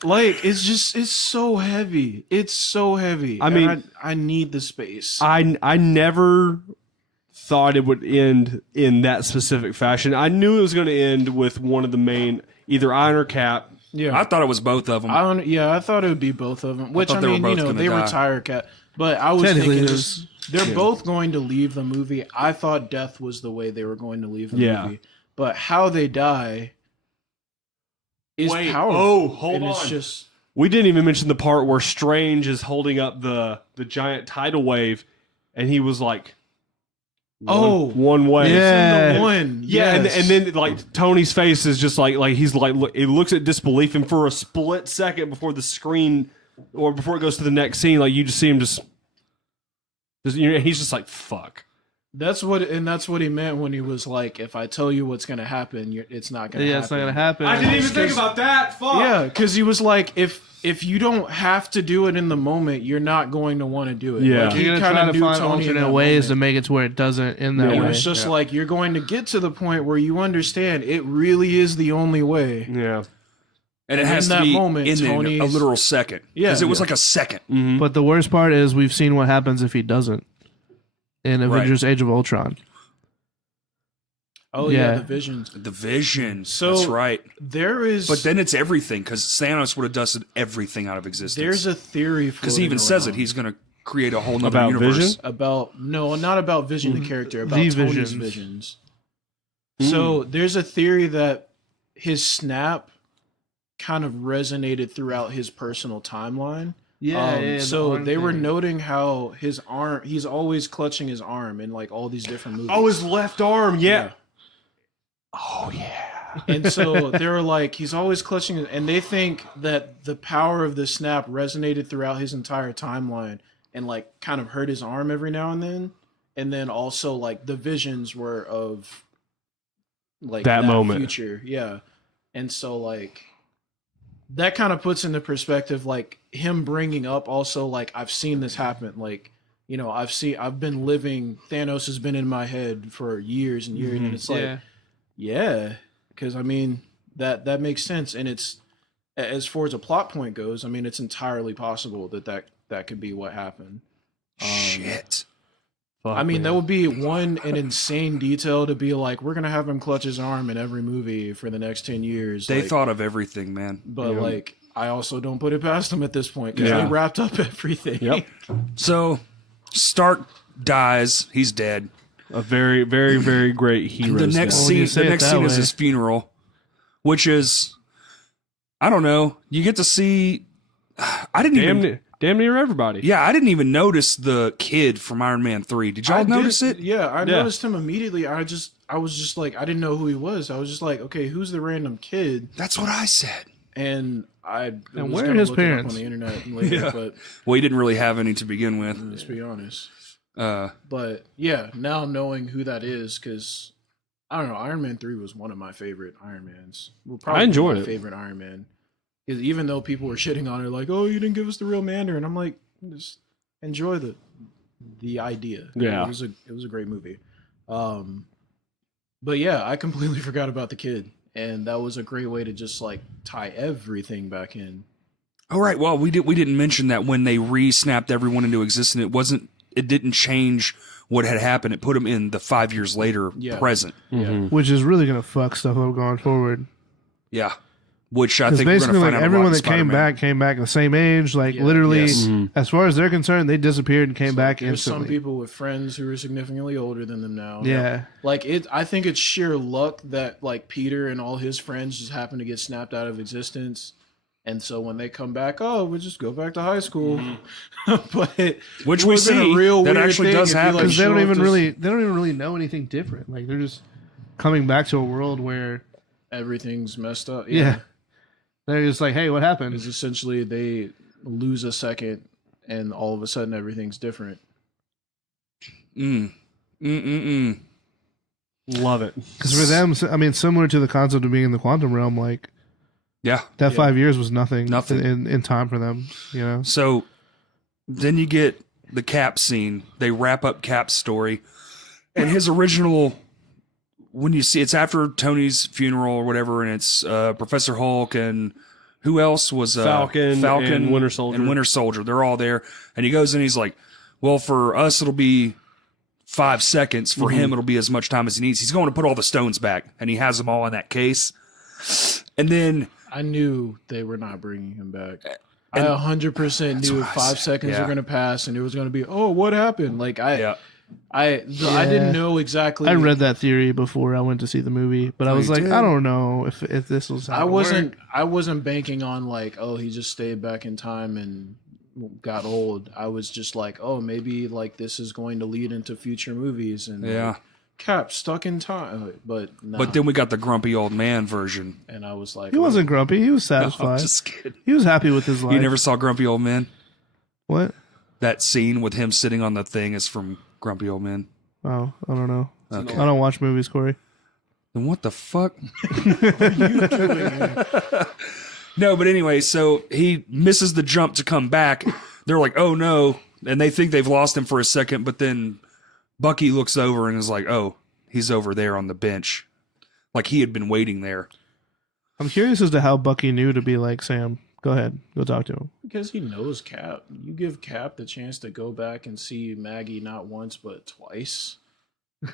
Like it's so heavy. It's so heavy. I And mean- I need the space. I never thought it would end in that specific fashion. I knew it was going to end with one of the main, either Iron or Cap. Yeah, I thought it was both of them. I don't. Yeah, I thought it would be both of them. Which thought I they were mean, both gonna they die. retire Cat. But I was Technically, thinking it this, they're both going to leave the movie. I thought death was the way they were going to leave the Yeah. movie, but how they die is powerful. Oh, hold and on. It's just We didn't even mention the part where Strange is holding up the giant tidal wave, and he was like, one way. Yeah. The one. Yeah, Yes. and then like Tony's face is just like he's like he looks at disbelief, and for a split second before the screen or before it goes to the next scene, like you just see him just he's just like fuck. That's what he meant when he was like, if I tell you what's gonna happen, it's not gonna happen. Yeah, it's not gonna happen. I didn't even think about that. Fuck. Yeah, because he was like, if you don't have to do it in the moment, you're not going to want to do it. Yeah. Like, he You're gonna kinda try to knew find Tony in alternate that ways to moment. make it to where it doesn't in that It way. was just like, you're going to get to the point where you understand it really is the only way. Yeah. And it In has to that be moment, in a Tony's- literal second. Yeah. Because it was like a second. But the worst part is we've seen what happens if he doesn't in Avengers: Age of Ultron. Oh Yeah. yeah, the visions. The vision. So- That's right. There is, But then it's everything, because Thanos would have dusted everything out of existence. there's a theory Because he even says it. He's going to create a whole nother About universe. Vision? about not about Vision the character, about The Tony's Visions. visions. So there's a theory that his snap kind of resonated throughout his personal timeline. So they were noting how his arm, he's always clutching his arm in like all these different movies. Oh, his left arm. Yeah. Oh yeah. And so they were like, he's always clutching it, and they think that the power of the snap resonated throughout his entire timeline and like kind of hurt his arm every now and then. And then also like the visions were of like That moment. future. Yeah. And so like that kind of puts into perspective like him bringing up also like I've seen this happen, like, you know, I've been living, Thanos has been in my head for years and years, and it's like, yeah, because I mean that makes sense, and it's, as far as a plot point goes, I mean it's entirely possible that could be what happened. Shit. Fuck, I mean, man. that would be an insane detail to be like, we're gonna have him clutch his arm in every movie for the next 10 years. They like, thought of everything, man. but like, I also don't put it past them at this point because Yeah. they wrapped up everything. Yep. So, Stark dies. He's dead. A very, very, very great hero. The next Well, when you scene, say the it next that scene is way. his funeral, which is, I don't know. You get to see. I didn't even. damn near everybody. Yeah, I didn't even notice the kid from Iron Man 3. Did y'all notice it? Yeah, I noticed him immediately. I was just like, I didn't know who he was. I was just like, okay, who's the random kid? That's what I said. And And was where are gonna his look it up parents? on the internet later, Yeah. but Well, he didn't really have any to begin with. let's be honest. But yeah, now knowing who that is, because I don't know, Iron Man 3 was one of my favorite Iron Mans. Well, probably I enjoyed my it. favorite Iron Man. Because even though people were shitting on it, like, oh, you didn't give us the real Mandarin, I'm like, just enjoy the idea. Yeah. It was a great movie. But yeah, I completely forgot about the kid, and that was a great way to just like tie everything back in. all right. Well, we didn't mention that when they re-snapped everyone into existence, it didn't change what had happened. It put them in the 5 years later present. Mm-hmm. which is really gonna fuck stuff up going forward. Yeah. Which I Because think we're basically, going to like find out everyone a lot that in Spider-Man. came back the same age. Like Yeah. literally, Yes. as far as they're concerned, they disappeared and came back There's some instantly. people with friends who are significantly older than them now. Yeah. Like I think it's sheer luck that like Peter and all his friends just happen to get snapped out of existence, and so when they come back, oh, we'll just go back to high school. But Which it we would've been see a real that weird actually thing does if you, happen. like, Because they show don't up even to really know anything different. Like they're just coming back to a world where everything's messed up. yeah, they're just like, hey, what happened? Because essentially they lose a second, and all of a sudden everything's different. Mm. Mm-mm-mm. Love it. Because for them, I mean, similar to the concept of being in the quantum realm, like Yeah. that 5 years was nothing Nothing. in time for them. You know, So then you get the Cap scene. They wrap up Cap's story. And his original, when you see it's after Tony's funeral or whatever, and it's Professor Hulk and who else was Falcon and Winter Soldier. And Winter Soldier. They're all there. And he goes and he's like, well, for us, it'll be 5 seconds. For him, it'll be as much time as he needs. He's going to put all the stones back, and he has them all in that case. And then I knew they were not bringing him back. I 100% knew what I 5 said. seconds Yeah. were going to pass, and it was going to be, oh, what happened? Like yeah. I didn't know exactly. I read that theory before I went to see the movie, but I was you like, did? I don't know if this was. How I it wasn't. worked. I wasn't banking on like, oh, he just stayed back in time and got old, I was just like, oh, maybe like this is going to lead into future movies and like, Cap stuck in time, but nah. But then we got the grumpy old man version. And I was like, He wasn't grumpy. He was No, satisfied. I'm just kidding. He was happy with his life. You never saw Grumpy Old Man? What? That scene with him sitting on the thing is from Grumpy Old Man. Oh, I don't know. Okay. I don't watch movies, Corey. Then what the fuck? No, but anyway, so he misses the jump to come back. They're like, oh no. And they think they've lost him for a second, but then Bucky looks over and is like, oh, he's over there on the bench. Like he had been waiting there. I'm curious as to how Bucky knew to be like, Sam, go ahead. Go talk to him. because he knows Cap. You give Cap the chance to go back and see Maggie not once but twice.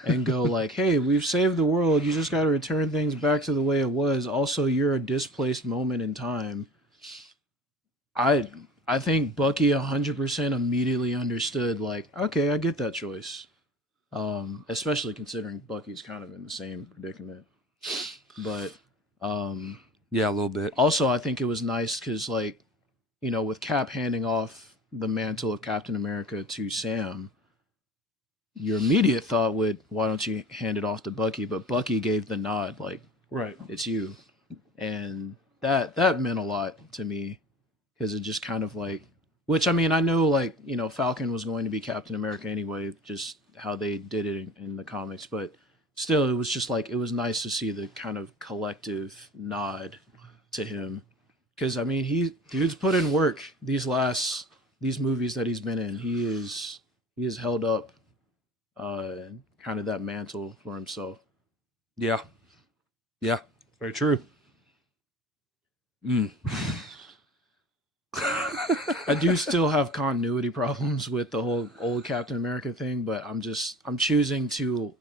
And go like, hey, we've saved the world. You just got to return things back to the way it was. Also, you're a displaced moment in time. I think Bucky 100% immediately understood, like, okay, I get that choice. Especially considering Bucky's kind of in the same predicament. But yeah, a little bit. also, I think it was nice because, like, you know, with Cap handing off the mantle of Captain America to Sam, your immediate thought would, why don't you hand it off to Bucky? But Bucky gave the nod, like, Right. it's you. And that meant a lot to me because it just kind of like, which I mean, I know like, you know, Falcon was going to be Captain America anyway, just how they did it in the comics. But still, it was just like, it was nice to see the kind of collective nod to him. Because I mean, dude's put in work these movies that he's been in. He is held up kind of that mantle for himself. Yeah. Yeah. Very true. I do still have continuity problems with the whole old Captain America thing, but I'm choosing to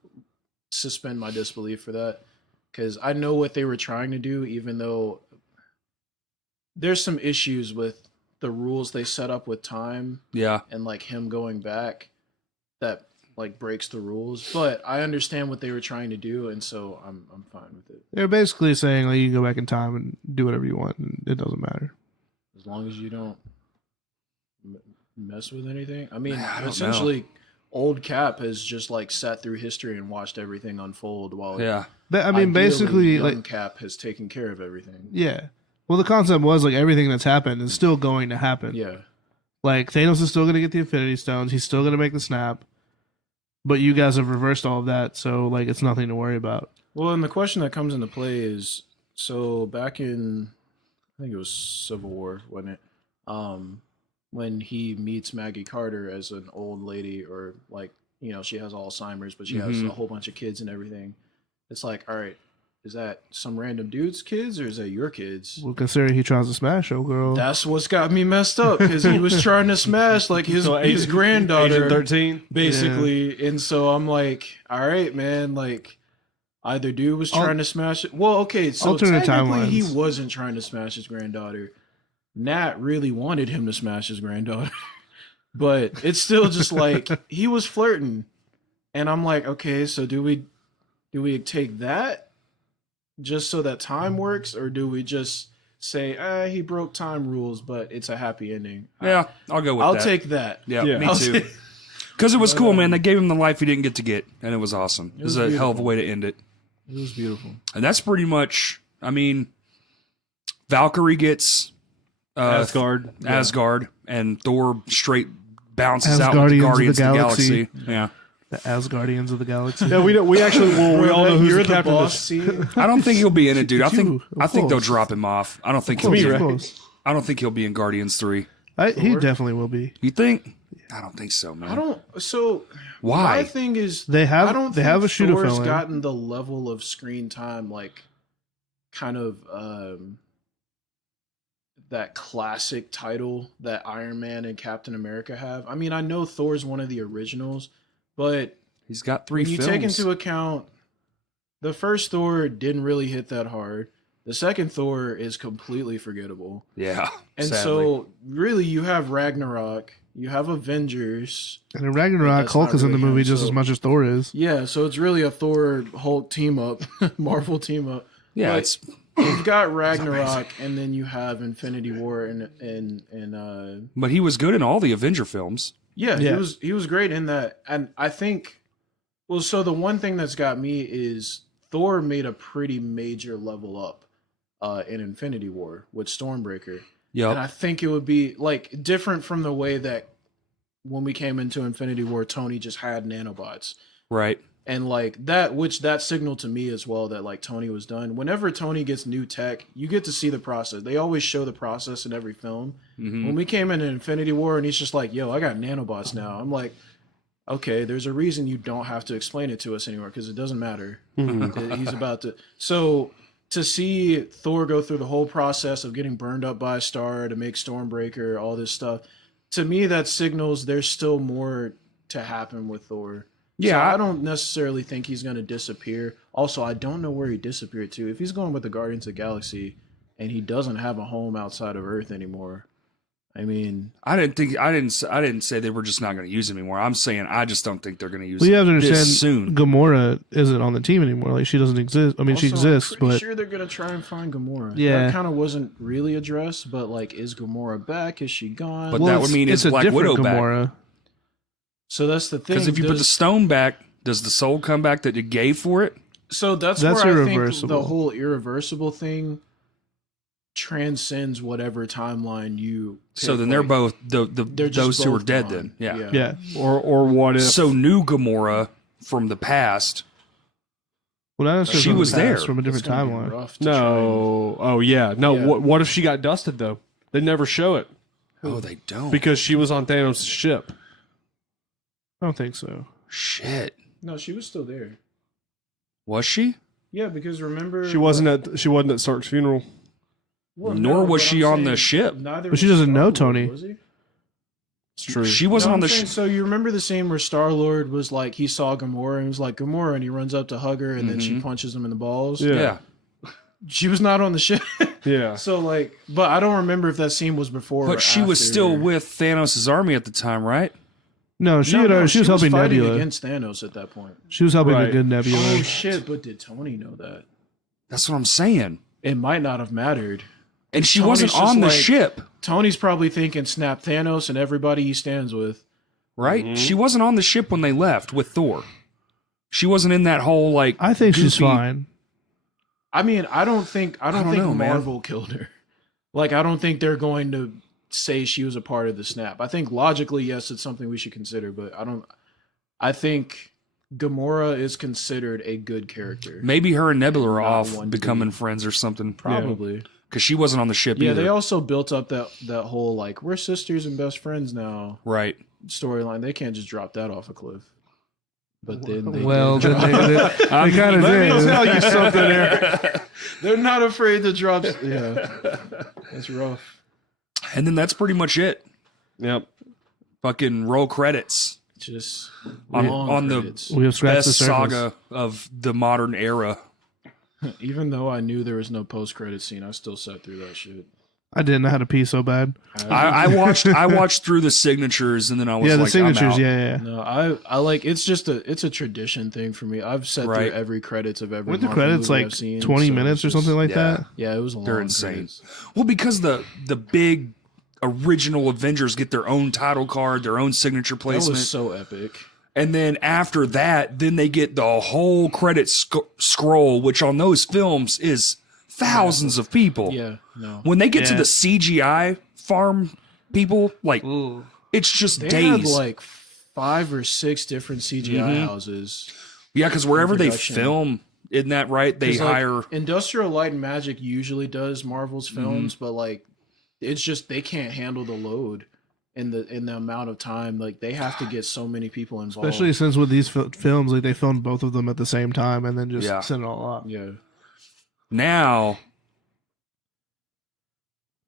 suspend my disbelief for that because I know what they were trying to do, even though there's some issues with the rules they set up with time Yeah. and like him going back that like breaks the rules, but I understand what they were trying to do, and so I'm fine with it They're basically saying like you can go back in time and do whatever you want, and it doesn't matter. as long as you don't mess with anything. I mean, I don't essentially, old Cap has just like sat through history and watched everything unfold, while Yeah. But I mean, ideally, basically, young like, Cap has taken care of everything. yeah. Well, the concept was like everything that's happened is still going to happen. Yeah, Like Thanos is still going to get the Infinity Stones. He's still going to make the snap. But you guys have reversed all of that, so like it's nothing to worry about. well, and the question that comes into play is, so back in, I think it was Civil War, wasn't it? When he meets Maggie Carter as an old lady, or like, you know, she has Alzheimer's, but she has a whole bunch of kids and everything. It's like, all right, is that some random dude's kids or is that your kids? Well, considering he tries to smash old girl. That's what's got me messed up because he was trying to smash like his Agent granddaughter, 13. basically. And so I'm like, all right, man, like either dude was trying to smash it. Well, okay, so Alternate technically he timelines. wasn't trying to smash his granddaughter. Nat really wanted him to smash his granddaughter, but it's still just like he was flirting, and I'm like, okay, so do we take that just so that time works, or do we just say, he broke time rules, but it's a happy ending? Yeah. I'll go with I'll that. take that. Yeah, Yeah. me I'll too. take- Because it was cool, man. They gave him the life he didn't get to get, and it was awesome. It was was a hell of a beautiful. way to end it. It was beautiful. And that's pretty much, I mean, Valkyrie gets Asgard. Asgard, and Thor straight bounces out with the Asgardians Guardians of of the the Galaxy. Galaxy. Yeah. The Asgardians of the Galaxy. Yeah, we actually we all know who's You're the the captain of boss. this. See, I don't think he'll be in it, dude. I It's think you, of I think they'll course. drop him off. I don't think Close, he'll be. close. I don't think he'll be in Guardians 3. He definitely will be. You think? I don't think so, man. I don't. So Why? my thing is, They have I don't they think have a shooter Thor's film. gotten the level of screen time, like kind of that classic title that Iron Man and Captain America have. I mean, I know Thor's one of the originals, but He's got 3 when you films. take into account the first Thor didn't really hit that hard. The second Thor is completely forgettable. Yeah. And sadly. so really you have Ragnarok, you have Avengers. And in Ragnarok, That's Hulk not is in the really movie him, just so- as much as Thor is. Yeah, so it's really a Thor Hulk team up, Marvel team up. yeah, but- it's you've got Ragnarok, and then you have Infinity War, and But he was good in all the Avenger films. yeah, Yeah. he was great in that, and I think. Well, so the one thing that's got me is Thor made a pretty major level up in Infinity War with Stormbreaker. And I Yep. think it would be like different from the way that when we came into Infinity War, Tony just had nanobots. Right. And like that, which that signaled to me as well that like Tony was done. Whenever Tony gets new tech, you get to see the process. They always show the process in every film. Mm-hmm. When we came into Infinity War and he's just like, yo, I got nanobots now. I'm like, okay, there's a reason you don't have to explain it to us anymore because it doesn't matter. He's about to. So to see Thor go through the whole process of getting burned up by a star to make Stormbreaker, all this stuff, to me that signals there's still more to happen with Thor. Yeah, So I don't necessarily think he's going to disappear. Also, I don't know where he disappeared to. If he's going with the Guardians of the Galaxy and he doesn't have a home outside of Earth anymore, I mean, I didn't say they were just not going to use him anymore. I'm saying I just don't think they're going to use Well, you have to him understand, this soon. Gamora isn't on the team anymore. Like, she doesn't exist. I mean, she also, exists, I'm pretty but sure they're gonna try and find Gamora. Yeah. that kind of wasn't really addressed, but like, is Gamora back? Is she gone? But that would mean it's is a Black different Widow back? Gamora. So that's the thing. Because if you put the Does- stone back, does the soul come back that you gave for it? so that's That's where I think irreversible. the whole irreversible thing transcends whatever timeline you. So pick. then they're Like, both they're just those two are both dead. gone. Then yeah. Yeah. Or what if? So new Gamora from the past. Well, not necessarily She from the was past, there. from a different It's gonna be timeline. rough to try and- No. Oh yeah. No. Yeah. What if she got dusted though? They never show it Oh, they don't. because she was on Thanos' ship. I don't think so. Shit. No, she was still there. Was she? Yeah, because remember She wasn't at Stark's funeral. Well, Nor was but she I'm on the saying ship. Neither But she was doesn't know Star-Lord, Tony. Was he? It's true. She wasn't No, on I'm the saying, ship. so you remember the scene where Star-Lord was like, he saw Gamora and he was like, Gamora, and he runs up to hug her and then she punches him in the balls. Yeah. Yeah. She was not on the ship. Yeah. So like, but I don't remember if that scene was before or But she was after. still with Thanos' army at the time, right? No, she She was helping fighting Nebula. against Thanos at that point. She was helping Right. a good Nebula. Oh shit! But did Tony know that? That's what I'm saying. It might not have mattered. And she Tony's wasn't just on the like- ship, Tony's probably thinking, snap Thanos and everybody he stands with. right? She wasn't on the ship when they left with Thor. She wasn't in that whole like. I think she's goofy- fine. I mean, I don't think don't think know, man. Marvel killed her. Like, I don't think they're going to say she was a part of the snap. I think logically, yes, it's something we should consider, but I think Gamora is considered a good character. Maybe her and Nebula are Not off one to becoming be. friends or something. Probably. Because she wasn't on the ship Yeah, either. they also built up that whole like we're sisters and best friends now Right. storyline. They can't just drop that off a cliff. But then they Well, did then drop- they kind of Let me did. tell you something, Eric. They're not afraid to drop. Yeah, that's rough. And then that's pretty much it. Yep. Fucking roll credits Just on, long on the credits. We have scratched the best surface. saga of the modern era. Even though I knew there was no post-credit scene, I still sat through that shit. I didn't know how to pee so bad. I watched through the signatures and then I was Yeah, the like, signatures. I'm out. Yeah. No, I like it's a tradition thing for me. I've sat Right. through every credits of every. Weren't the Marvel credits movie like I've seen, 20 so minutes or it's something just- like yeah. that? Yeah, it was a long. They're insane. credits. Well, because the big original Avengers get their own title card, their own signature That placement. was so epic. And then after that, then they get the whole credit scroll, which on those films is thousands of people. Yeah, no. When they get to Yeah. the CGI farm people, like it's just They days. had like 5 or 6 different CGI houses. yeah, because wherever they production. film, isn't that right? They 'Cause, like, hire. Industrial Light and Magic usually does Marvel's Mm-hmm. films, but like it's just they can't handle the load in the amount of time. Like they have to get so many people involved. Especially since with these films, like they filmed both of them at the same time and then just Yeah. sent it all out. yeah. Now,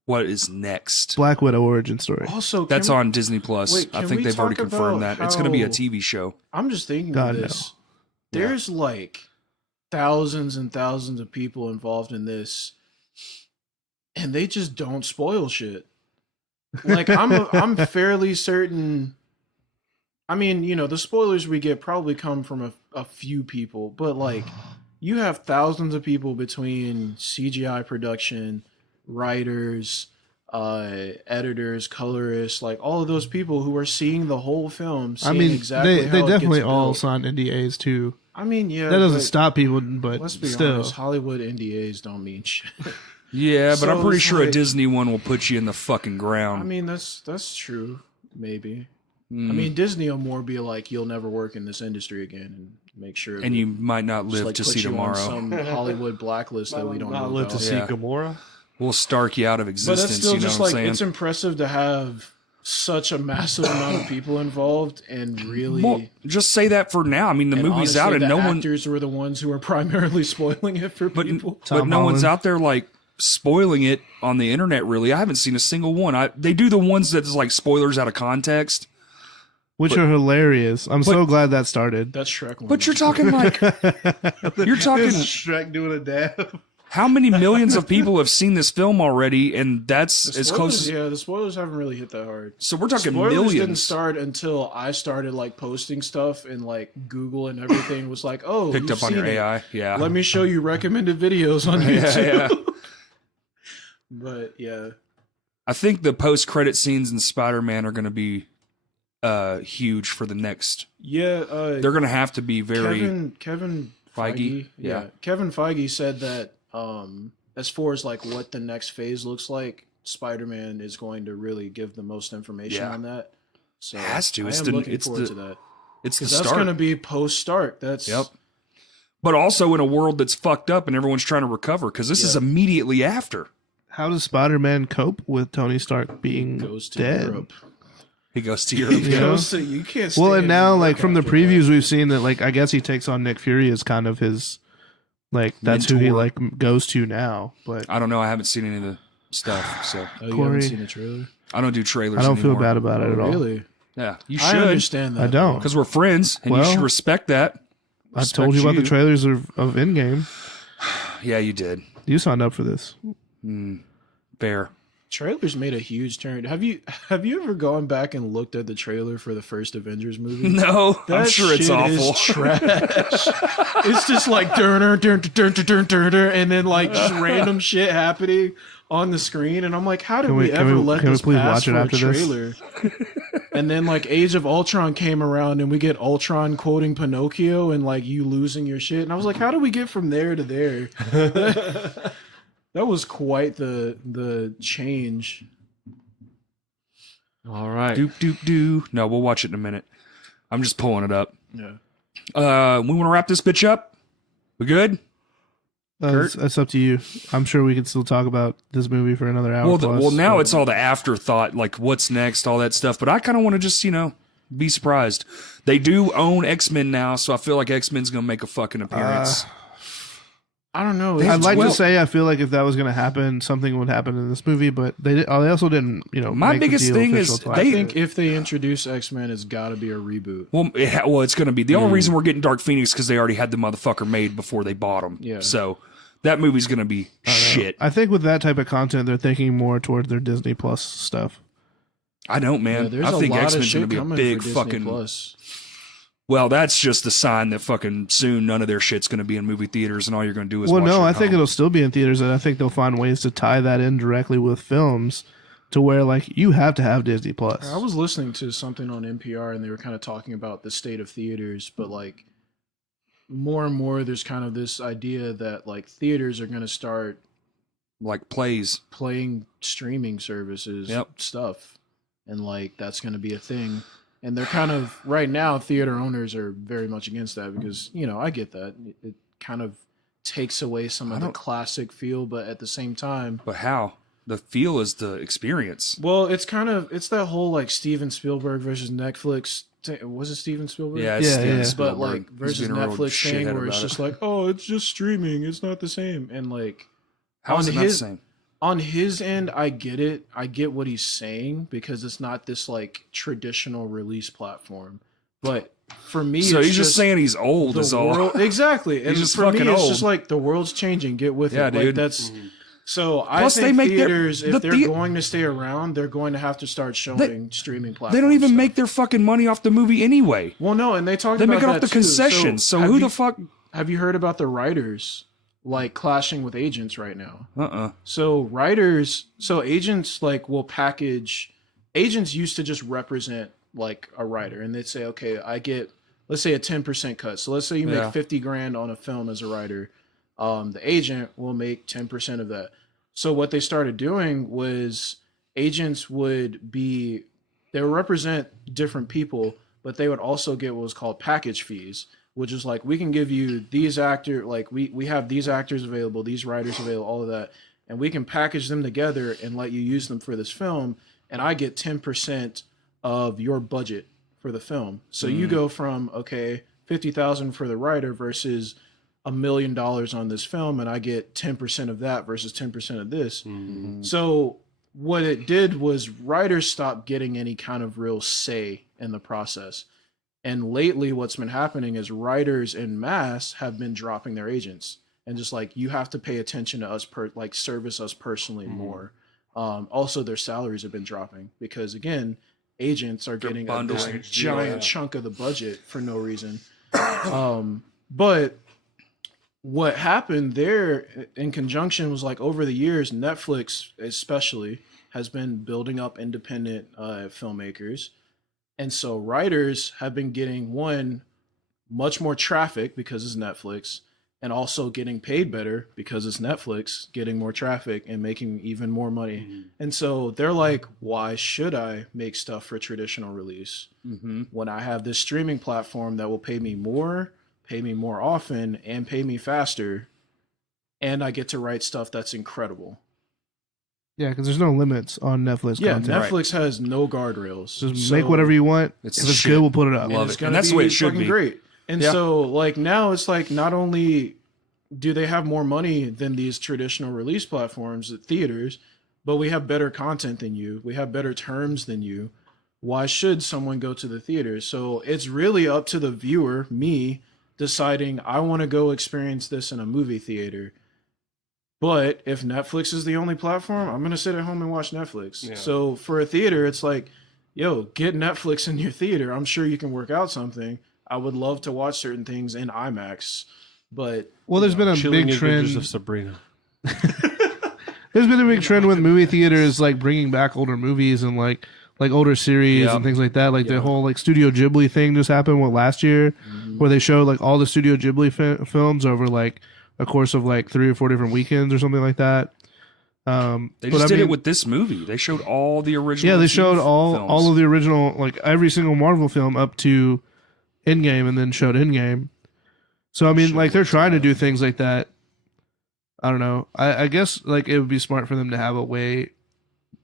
what is next? Black Widow origin story. Also, That's on Disney Plus. Wait, I can think we they've already talk confirmed about that. It's going to be a how- TV show. I'm just thinking God, of no. this. There's like thousands and thousands of people involved in this, and they just don't spoil shit. Like I'm fairly certain. I mean, you know, the spoilers we get probably come from a few people, but like you have thousands of people between CGI production, writers, editors, colorists, like all of those people who are seeing the whole film. I Seeing mean, exactly they how it definitely gets all built. signed NDAs too. I mean, yeah, That doesn't but stop people, but let's be still. honest, Hollywood NDAs don't mean shit. Yeah, but So I'm pretty it's sure a like- Disney one will put you in the fucking ground. I mean, that's true, maybe. Mm. I mean, Disney will more be like, you'll never work in this industry again, and make sure. And that- you might not just, live like, to put see you on tomorrow. some Hollywood blacklist that we don't Not know live about. to see Yeah. Gamora. We'll stark you out of But existence. that's still You know just what I'm like saying? it's impressive to have such a massive amount of people involved and really. Well, just say that for now. I mean, the and movie's honestly, out, and the no one. actors were the ones who were primarily spoiling it for But people. but Tom no one's Holland. out there like spoiling it on the internet. Really, I haven't seen a single one. They do the ones that's like spoilers out of context. Which are hilarious. I'm so glad that started. That's Shrek one. But you're talking like you're talking. Shrek doing a dab. How many millions of people have seen this film already, and that's the as spoilers, close. As, yeah, the spoilers haven't really hit that hard. so we're talking Spoilers didn't millions. start until I started like posting stuff and like Google and everything was like, oh, Picked you've up on your seen it. AI. Yeah. Let me show you recommended videos on YouTube. yeah, yeah. But yeah, I think the post-credit scenes in Spider-Man are going to be huge for the next. yeah. They're going to have to be very. Kevin Feige? Feige, Yeah. Kevin Feige said that as far as like what the next phase looks like, Spider-Man is going to really give the most information Yeah. on that. So Has to. I It's am the- looking it's forward the- to that It's the because that's start. going to be post-start. That's Yep. But also in a world that's fucked up and everyone's trying to recover because this is Yeah. immediately after. How does Spider-Man cope with Tony Stark being goes to dead? Europe. He goes to Europe. You know? Goes to, you can't. Well, stay and in now, New like York from the after previews, that. we've seen that, like I guess he takes on Nick Fury as kind of his, like that's who he Mentor. like goes to now. But I don't know. I haven't seen any of the stuff, so Oh, you Corey- haven't seen the trailer? I don't do trailers. I don't feel anymore. bad about it at all. Really? Yeah, you I should understand that. I don't. because we're friends and you Well, should respect that. I told you about the trailers of Endgame. Yeah, you did. You signed up for this. Fair. Trailers made a huge turn. Have you ever gone back and looked at the trailer for the first Avengers movie? No, I'm That sure it's shit awful. is trash. It's just like durner, and then like just random shit happening on the screen, and I'm like, how did Can we we- can ever we- let can we this please pass watch it for after a this? trailer? And then like Age of Ultron came around, and we get Ultron quoting Pinocchio, and like you losing your shit, and I was like, how do we get from there to there? That was quite the change. All right. Doop doop doo. No, we'll watch it in a minute. I'm just pulling it up. Yeah. We want to wrap this bitch up. We good? It's up to you. I'm sure we could still talk about this movie for another hour. Well, plus, now but- it's all the afterthought, like what's next, all that stuff. But I kind of want to just, be surprised. They do own X-Men now, so I feel like X-Men's gonna make a fucking appearance. I don't know. They I'd like well- to say I feel like if that was going to happen, something would happen in this movie, but they also didn't. My make the biggest deal thing official is till I they- after. think if they introduce X-Men, it's got to be a reboot. Well, it's gonna be the only reason we're getting Dark Phoenix because they already had the motherfucker made before they bought him. Yeah. So that movie's gonna be shit. I think with that type of content, they're thinking more towards their Disney Plus stuff. I don't, man. Yeah, there's I a think lot X-Men's of gonna shit be a coming big for Disney fucking. Plus. Well, that's just a sign that fucking soon none of their shit's gonna be in movie theaters, and all you're gonna do is. Well, watch no, it I at think home. it'll still be in theaters, and I think they'll find ways to tie that in directly with films, to where like you have to have Disney Plus. I was listening to something on NPR, and they were kind of talking about the state of theaters, but like more and more, there's kind of this idea that like theaters are going to start like plays. playing streaming services Yep. stuff, and like that's going to be a thing. And they're kind of right now, theater owners are very much against that because I get that it kind of takes away some of the classic feel, but at the same time, But how? The feel is the experience. well, it's that whole like Steven Spielberg versus Netflix. Was it Steven Spielberg? Yeah, it's Yeah, Steven yeah. But Spielberg. like He's versus being a real Netflix thing shithead where it's about just it. like, oh, it's just streaming, it's not the same, and like How is on it not the his- same? on his end, I get it. I get what he's saying because it's not this like traditional release platform. But for me, So it's he's just saying he's old the is all. world exactly. And just for me, fucking it's old. just like the world's changing. Get with Yeah, it. Like dude. that's so. I Plus, think they make their- theaters, if the they're thea- going to stay around, they're going to have to start showing streaming platforms. They don't even stuff. make their fucking money off the movie anyway. Well, no, and they talked They about make it off that the too. concessions. So have who you- the fuck? have you heard about the writers like clashing with agents right now? So agents like will package. Agents used to just represent like a writer, and they'd say, okay, I get, let's say, a 10% cut. So let's say you make 50 grand on a film as a writer. The agent will make 10% of that. So what they started doing was agents they would represent different people, but they would also get what was called package fees, which is like, we can give you these actors, like we have these actors available, these writers available, all of that, and we can package them together and let you use them for this film, and I get 10% of your budget for the film. So you go from, okay, 50,000 for the writer versus $1 million on this film, and I get 10% of that versus 10% of this. So what it did was writers stopped getting any kind of real say in the process. And lately what's been happening is writers en masse have been dropping their agents and just like, you have to pay attention to us, service us personally more. Also, their salaries have been dropping because, again, agents are getting this giant chunk of the budget for no reason. But what happened there in conjunction was like, over the years, Netflix especially has been building up independent filmmakers. And so writers have been getting, one, much more traffic because it's Netflix, and also getting paid better because it's Netflix, getting more traffic and making even more money. And so they're like, why should I make stuff for traditional release when I have this streaming platform that will pay me more often, and pay me faster, and I get to write stuff that's incredible? Yeah, because there's no limits on Netflix content. Netflix has no guardrails. Just make whatever you want. If it's good, we'll put it up. Love it. And that's the way it should be. Great. And so, like, now it's like, not only do they have more money than these traditional release platforms at theaters, but we have better content than you. We have better terms than you. Why should someone go to the theater? So it's really up to the viewer, me, deciding I want to go experience this in a movie theater. But if Netflix is the only platform, I'm going to sit at home and watch Netflix. Yeah. So for a theater, it's like, yo, get Netflix in your theater. I'm sure you can work out something. I would love to watch certain things in IMAX, but there's been a big trend of Sabrina. There's been a big trend with movie theaters, like bringing back older movies and like older series and things like that. Like the whole like Studio Ghibli thing just happened last year, where they showed like all the Studio Ghibli films over like a course of like 3 or 4 different weekends or something like that. They just did it with this movie. They showed all the original. Yeah, they showed all of the original, like every single Marvel film up to Endgame, and then showed Endgame. So I mean, like they're trying to do things like that. I don't know. I guess like it would be smart for them to have a way,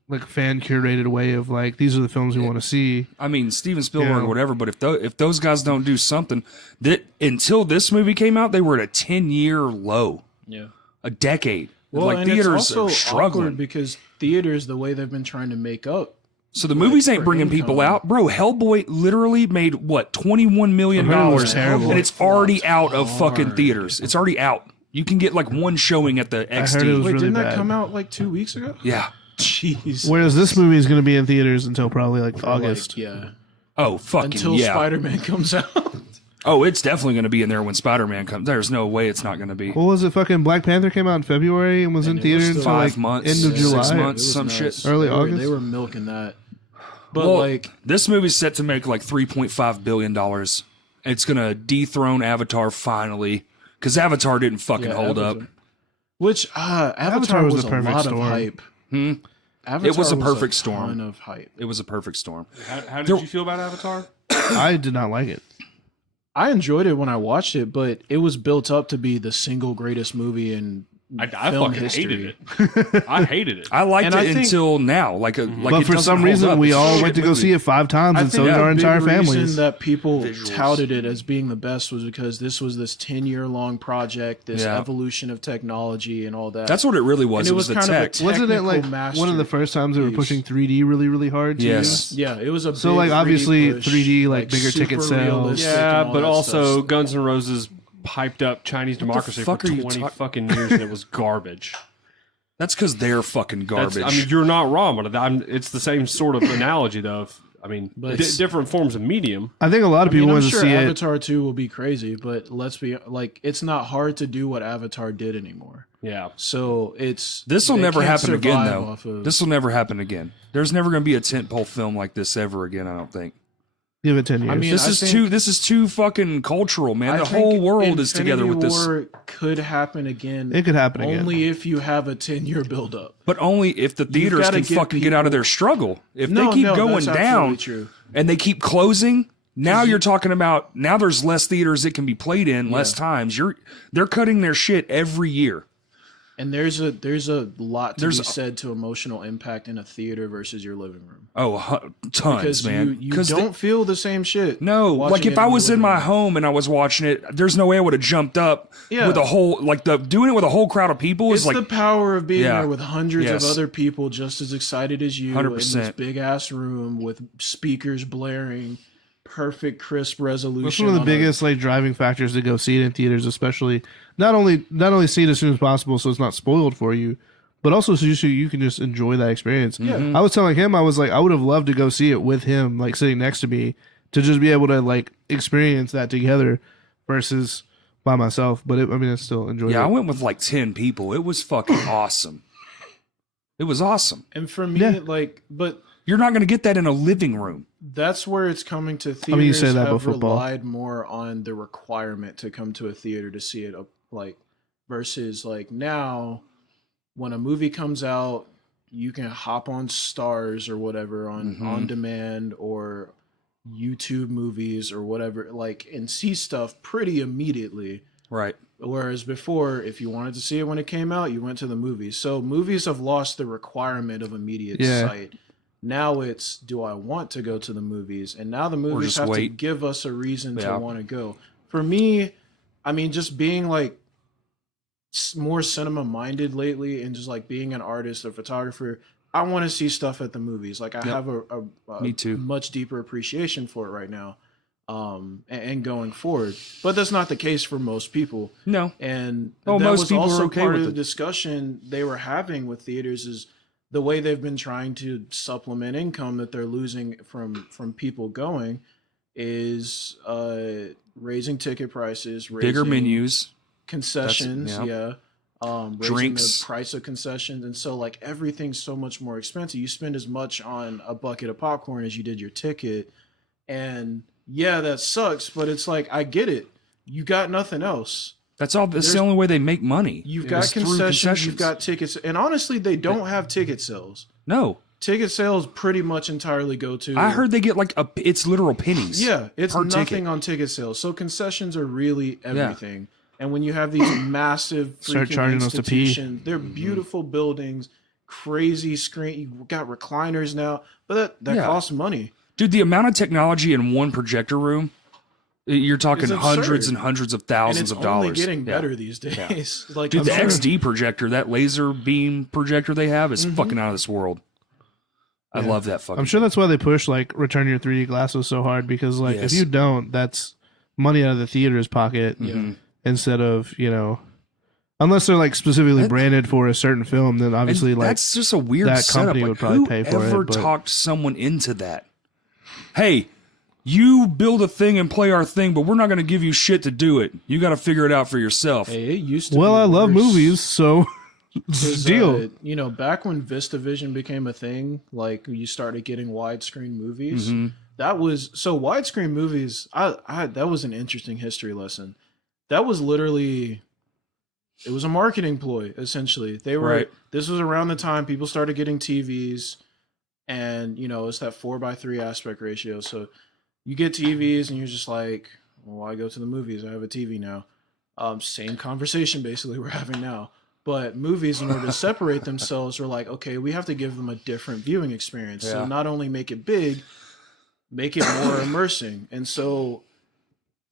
like fan curated way of like, these are the films we want to see. I mean, Steven Spielberg or whatever, but if those guys don't do something, that until this movie came out, they were at a 10-year low. Yeah, a decade. Well, like and theaters it's also are struggling because theaters, the way they've been trying to make up. So the movies ain't bringing people out, bro. Hellboy literally made what, $21 million, and it's already out of fucking theaters. It's already out. You can get like one showing at the XD. Wait, didn't that come out like 2 weeks ago? Yeah. Jeez. Whereas this movie is going to be in theaters until probably like August. Oh, fucking until Spider-Man comes out. Oh, it's definitely going to be in there when Spider-Man comes. There's no way it's not going to be. What was it? Fucking Black Panther came out in February and was in theaters until 5 like months, end of July. 6 months, some shit. Early August. They were milking that. But this movie's set to make like $3.5 billion. It's going to dethrone Avatar finally, because Avatar didn't fucking hold up. Which Avatar was a perfect lot storm. of hype. It was a perfect storm. Ton of hype. It was a perfect storm. How did you feel about Avatar? I did not like it. I enjoyed it when I watched it, but it was built up to be the single greatest movie in I film fucking history. hated it. I hated it. I liked And it I think- until now. Like But for some reason, we all went to go see it 5 times, and so did our entire The families. reason that people touted it as being the best was because this was this 10-year long project, this evolution of technology and all that. That's what it really was. And It was the kind of a tech. Wasn't it like technical one of the first times they were pushing 3D really, really hard? Too? Yes. Yeah, it was a So big like 3D obviously push, 3D like bigger super ticket sales. realistic and Yeah, all but that also stuff. Guns N' Roses hyped up Chinese democracy for fuck are you 20 fucking years, and it was garbage. That's because they're fucking garbage. I mean, you're not wrong, but it's the same sort of analogy, though. I mean, But different forms of medium. I think a lot of people I'm want sure to see it. Avatar 2 will be crazy, but let's be like, it's not hard to do what Avatar did anymore. Yeah. So This will they never can't happen again, survive though. off of- This will never happen again. There's never going to be a tentpole film like this ever again. I don't think. Give it 10 years. I mean, This is too fucking cultural, man. I The think whole world is Infinity together with this. War could happen again. It could happen again. Only if you have a 10-year buildup. But only if the theaters gotta can give fucking get out of their struggle. If they keep going that's down absolutely true. and they keep closing, now you're talking about now there's less theaters it can be played in, less times. They're cutting their shit every year. And there's a lot to There's be said to emotional impact in a theater versus your living room. Oh, tons, Because man. you don't feel the same shit. No, like watching if it I your was in living my room. home and I was watching it, there's no way I would have jumped up Yeah. with a whole doing it with a whole crowd of people It's is like the power of being Yeah. there with hundreds Yes. of other people just as excited as you 100%. in this big ass room with speakers blaring, perfect crisp resolution. That's one of the on biggest like driving factors to go see it in theaters, especially not only see it as soon as possible so it's not spoiled for you, but also so you can just enjoy that experience. Yeah. I was telling him, I was like, I would have loved to go see it with him, like sitting next to me, to just be able to like experience that together versus by myself. But I still enjoyed it. I went with like 10 people. It was fucking awesome. It was awesome. And for me, Yeah. but You're not going to get that in a living room. that's where it's coming to theaters. I mean, you say that have about football. relied more on the requirement to come to a theater to see it, like versus like now, when a movie comes out, you can hop on Stars or whatever on demand or YouTube movies or whatever, like and see stuff pretty immediately. Right. Whereas before, if you wanted to see it when it came out, you went to the movies. So movies have lost the requirement of immediate Yeah. sight. Now it's, do I want to go to the movies? And now the movies just have to wait. give us a reason Yeah. to want to go. For me, I mean, just being like more cinema minded lately and just like being an artist, a photographer, I want to see stuff at the movies. Like I have a Me too. much deeper appreciation for it right now. And going forward, but that's not the case for most people. No. And Oh, that most was people are also okay part with of the it. discussion they were having with theaters is the way they've been trying to supplement income that they're losing from people going is raising ticket prices, Bigger raising menus. concessions, That's- raising Drinks. the price of concessions, and so like everything's so much more expensive. You spend as much on a bucket of popcorn as you did your ticket, and yeah, that sucks, but it's like I get it. You got nothing else. That's the only way they make money. You've is got through concessions, you've got tickets, and honestly, they don't have ticket sales. No. Ticket sales pretty much entirely go to. I heard they get like it's literal pennies. Yeah, it's per nothing ticket. on ticket sales. So concessions are really everything. And when you have these massive Start freaking charging us to pee. institutions, they're beautiful buildings, crazy screen. You got recliners now, but that Yeah. costs money. Dude, the amount of technology in one projector room, you're talking It's hundreds absurd. and hundreds of And thousands it's of dollars. only getting Yeah. better these days. Like Dude, I'm the sure- XD projector, that laser beam projector they have is fucking out of this world. I Yeah. love that fucking I'm sure that's why they push like return your 3D glasses so hard, because like Yes. if you don't, that's money out of the theater's pocket Mhm. instead of, unless they're like specifically That- branded for a certain film, then obviously And like that's just a weird that setup. company Like, would probably pay for it, whoever but- talked someone into that? Hey, you build a thing and play our thing, but we're not going to give you shit to do it. You got to figure it out for yourself. Hey, it used to. well, be I love worse. movies, so 'Cause, deal. back when VistaVision became a thing, like you started getting widescreen movies. Mhm. That was so widescreen movies. I that was an interesting history lesson. That was literally, it was a marketing ploy essentially. They were. Right. This was around the time people started getting TVs, and it's that 4:3 aspect ratio. So you get TVs, and you're just like, well, why go to the movies? I have a TV now. Same conversation basically we're having now. But movies, in order to separate themselves, are like, okay, we have to give them a different viewing experience. So Yeah. not only make it big, make it more immersing. And so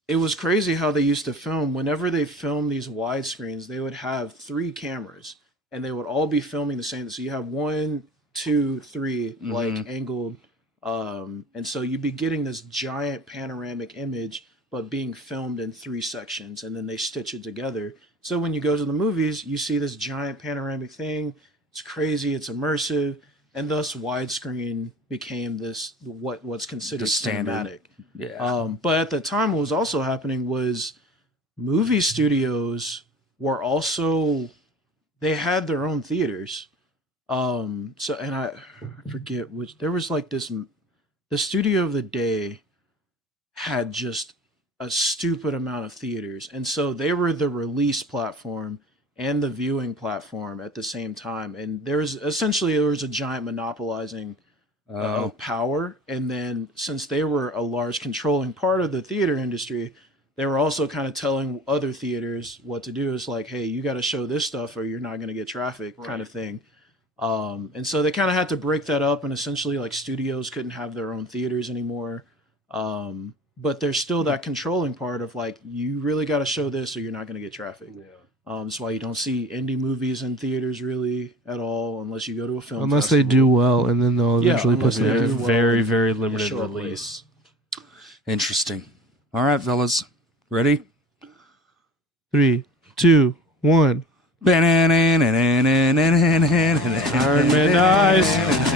it was crazy how they used to film. Whenever they filmed these widescreens, they would have 3 cameras, and they would all be filming the same. So you have 1, 2, 3, like angled. And so you'd be getting this giant panoramic image, but being filmed in 3 sections, and then they stitch it together. So when you go to the movies, you see this giant panoramic thing. It's crazy. It's immersive. and thus widescreen became this what's considered The standard. cinematic. Yeah. But at the time, what was also happening was movie studios were also they had their own theaters. So and I forget which there was like this the studio of the day had just a stupid amount of theaters, and so they were the release platform and the viewing platform at the same time, and there was a giant monopolizing of power. And then since they were a large controlling part of the theater industry, they were also kind of telling other theaters what to do. It's like, hey, you got to show this stuff or you're not going to get traffic, kind of thing. And so they kind of had to break that up, and essentially like studios couldn't have their own theaters anymore. But there's still that controlling part of like, you really got to show this or you're not going to get traffic. That's why you don't see indie movies in theaters really at all, unless you go to a film Unless festival. they do well, and then they'll eventually put unless they them do in. well. Very, very limited show up release. Interesting. All right, fellas. Ready? 3, 2, 1. Iron Man dies.